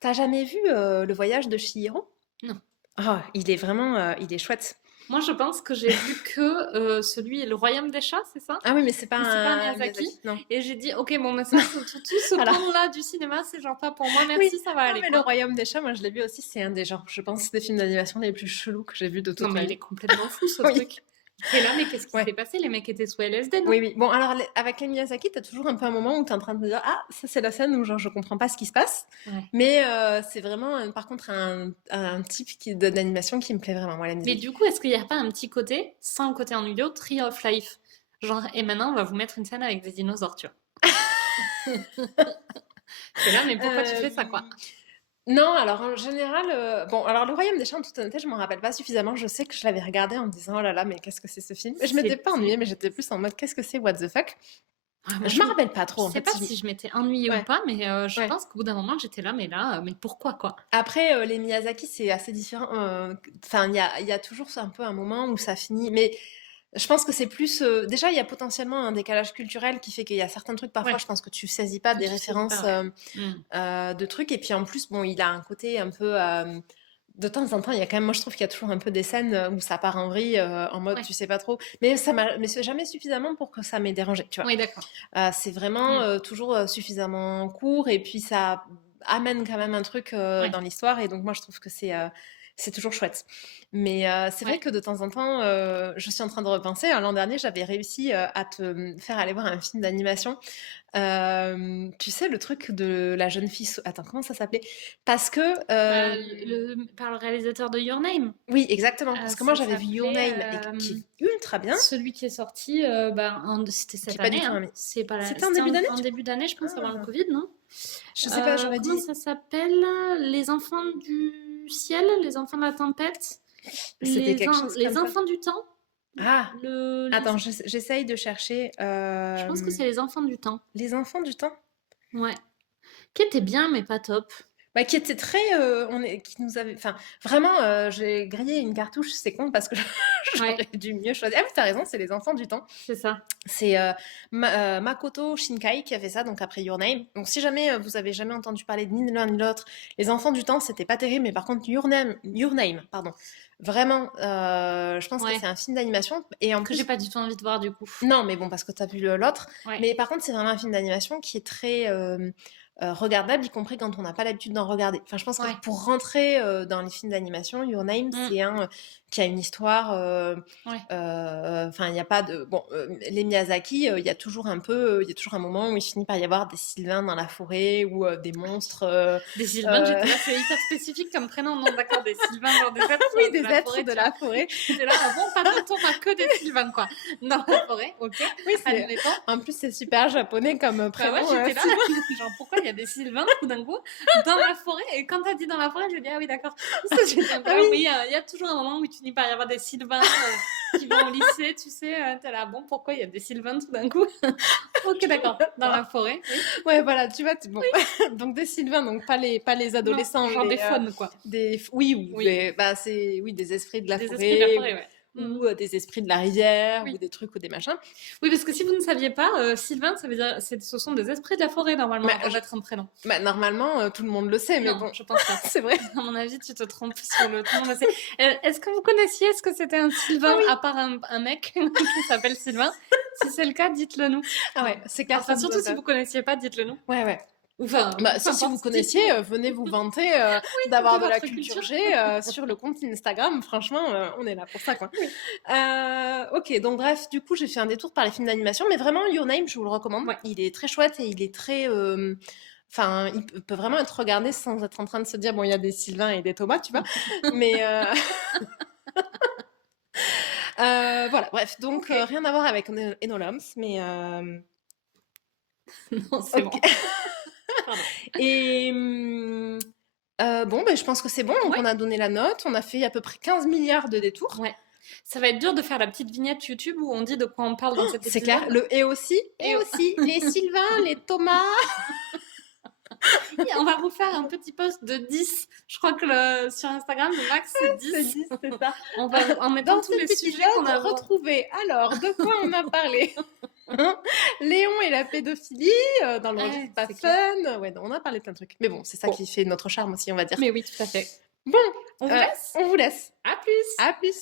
t'as jamais vu Le voyage de Chihiro? Non. Oh, il est vraiment, il est chouette. Moi, je pense que j'ai vu que celui Le Royaume des chats, c'est ça? Ah oui, mais c'est pas un Miyazaki. Non. Et j'ai dit, ok, bon, mais ça, tout ce pan-là du cinéma, c'est genre pas pour moi, merci, ça va aller. Mais Le Royaume des chats, moi, je l'ai vu aussi, c'est un des genres, je pense, des films d'animation les plus chelous que j'ai vu de toute ma vie. Non, mais il est complètement fou, ce truc. Et là, mais qu'est-ce qui s'est passé? Les mecs étaient sous LSD, non? Oui. Bon, alors, avec les Miyazaki, t'as toujours un peu un moment où t'es en train de te dire, ah, ça, c'est la scène où, genre, je comprends pas ce qui se passe. Mais c'est vraiment, par contre, un type d'animation qui me plaît vraiment, moi, la musique. Mais du coup, est-ce qu'il n'y a pas un petit côté, sans le côté ennuyeux, Tree of Life? Genre, et maintenant, on va vous mettre une scène avec des dinosaures, tu vois. C'est là, mais pourquoi tu fais ça, quoi? Non, alors en général, alors Le Royaume des chats, en toute honnêteté, je m'en rappelle pas suffisamment. Je sais que je l'avais regardé en me disant, oh là là, mais qu'est-ce que c'est ce film? Je m'étais pas ennuyée, mais j'étais plus en mode, qu'est-ce que c'est, what the fuck? Je m'en rappelle pas trop. Je sais pas si je m'étais ennuyée ou pas, mais je pense qu'au bout d'un moment, j'étais là, mais pourquoi, quoi? Après, les Miyazaki, c'est assez différent. Enfin, il y a toujours un peu un moment où ça finit, mais je pense que c'est plus... déjà, il y a potentiellement un décalage culturel qui fait qu'il y a certains trucs, parfois, je pense que tu saisis pas des références de trucs. Et puis, en plus, bon, il a un côté un peu... de temps en temps, il y a quand même... Moi, je trouve qu'il y a toujours un peu des scènes où ça part en vrille, en mode tu sais pas trop. Mais c'est jamais suffisamment pour que ça m'ait dérangé, tu vois. Oui, d'accord. C'est vraiment toujours suffisamment court. Et puis, ça amène quand même un truc dans l'histoire. Et donc, moi, je trouve que c'est toujours chouette. Mais c'est vrai que de temps en temps, je suis en train de repenser. L'an dernier, j'avais réussi à te faire aller voir un film d'animation. Tu sais, le truc de la jeune fille... Attends, comment ça s'appelait? Parce que... Par le réalisateur de Your Name. Oui, exactement. Parce que moi, j'avais vu Your Name, qui est ultra bien. Celui qui est sorti, c'était cette Pas du année. tout Hein. aimé. C'était en début d'année? En début d'année, je pense, avant le Covid, non? Je sais pas, j'aurais dit... Comment ça s'appelle? Les enfants du ciel, les enfants de la tempête, C'était quelque chose comme les enfants du temps. Ah, attends, j'essaye de chercher. Je pense que c'est les enfants du temps. Les enfants du temps? Ouais. Qui était bien, mais pas top. Bah, qui était très... qui nous avait... Enfin, vraiment, j'ai grillé une cartouche, c'est con, parce que j'aurais dû mieux choisir. Ah oui, t'as raison, c'est les enfants du temps. C'est ça. C'est Makoto Shinkai qui a fait ça, donc après Your Name. Donc si jamais vous avez jamais entendu parler de ni l'un ni l'autre, les enfants du temps, c'était pas terrible, mais par contre Your Name, pardon. Vraiment, je pense que c'est un film d'animation. Et en plus, j'ai pas du tout envie de voir du coup. Non, mais bon, parce que t'as vu l'autre. Mais par contre, c'est vraiment un film d'animation qui est très regardable, y compris quand on n'a pas l'habitude d'en regarder. Enfin, je pense que pour rentrer dans les films d'animation, Your Name, c'est un qui a une histoire. Enfin, il n'y a pas de... Bon, les Miyazaki, il y a toujours un moment où il finit par y avoir des sylvains dans la forêt ou des monstres. Des sylvains, j'étais là, c'est hyper spécifique comme prénom, non, d'accord, des sylvains, genre des êtres. Oui, des êtres de la forêt. J'étais là, bon, pas de temps, pas que des sylvains, quoi. Dans la forêt, ok. Oui, en plus, c'est super japonais comme prénom. J'étais là, genre, pourquoi il y a des sylvains tout d'un coup dans la forêt? Et quand t'as dit dans la forêt, je dis, ah oui, d'accord. Oui, il y a toujours un moment où tu finit par y avoir des sylvains qui vont au lycée, tu sais, t'es là, bon, pourquoi il y a des sylvains tout d'un coup? Ok, d'accord, dans la forêt. Oui. Ouais, voilà, tu vois, bon. Donc des sylvains, donc pas les adolescents. Non, genre des faunes, quoi. Des esprits de la forêt. Esprits de la forêt, ouais. Ou des esprits de la rivière, ou des trucs ou des machins. Oui, parce que si vous ne saviez pas, Sylvain, ça veut dire ce sont des esprits de la forêt, normalement, pour être un prénom. Normalement, tout le monde le sait, mais bon. Je pense pas. C'est vrai. À mon avis, tu te trompes sur le... Tout le monde le sait. Est-ce que vous connaissiez, est-ce que c'était un Sylvain, à part un mec qui s'appelle Sylvain? Si c'est le cas, dites-le nous. Ah ouais, c'est clair. Enfin, surtout si vous connaissiez pas, dites-le nous. Ouais. Enfin, si vous connaissiez, venez vous vanter d'avoir de la culture G sur le compte Instagram. Franchement, on est là pour ça, quoi. Ok, donc bref, du coup, j'ai fait un détour par les films d'animation, mais vraiment, Your Name, je vous le recommande. Ouais. Il est très chouette et il est très... Enfin, il peut vraiment être regardé sans être en train de se dire, bon, il y a des Sylvains et des Thomas, tu vois. Mais... voilà, bref, donc rien à voir avec Enolams, mais... Non, c'est bon. Et je pense que c'est bon. Donc on a donné la note, on a fait à peu près 15 milliards de détours. Ouais. Ça va être dur de faire la petite vignette YouTube où on dit de quoi on parle dans cette épisode. C'est clair. Le et aussi, les Sylvains, les Thomas. On va vous faire un petit post de 10. Je crois que sur Instagram, le max, c'est 10. C'est 10, c'est ça. On va en mettant dans tous les sujets qu'on a retrouvés. Alors, de quoi on a parlé? Léon et la pédophilie dans le registre pas fun. Ouais, on a parlé de plein de trucs. Mais bon, c'est ça qui fait notre charme aussi, on va dire. Mais oui, tout à fait. Bon, on vous laisse. On vous laisse. À plus. À plus.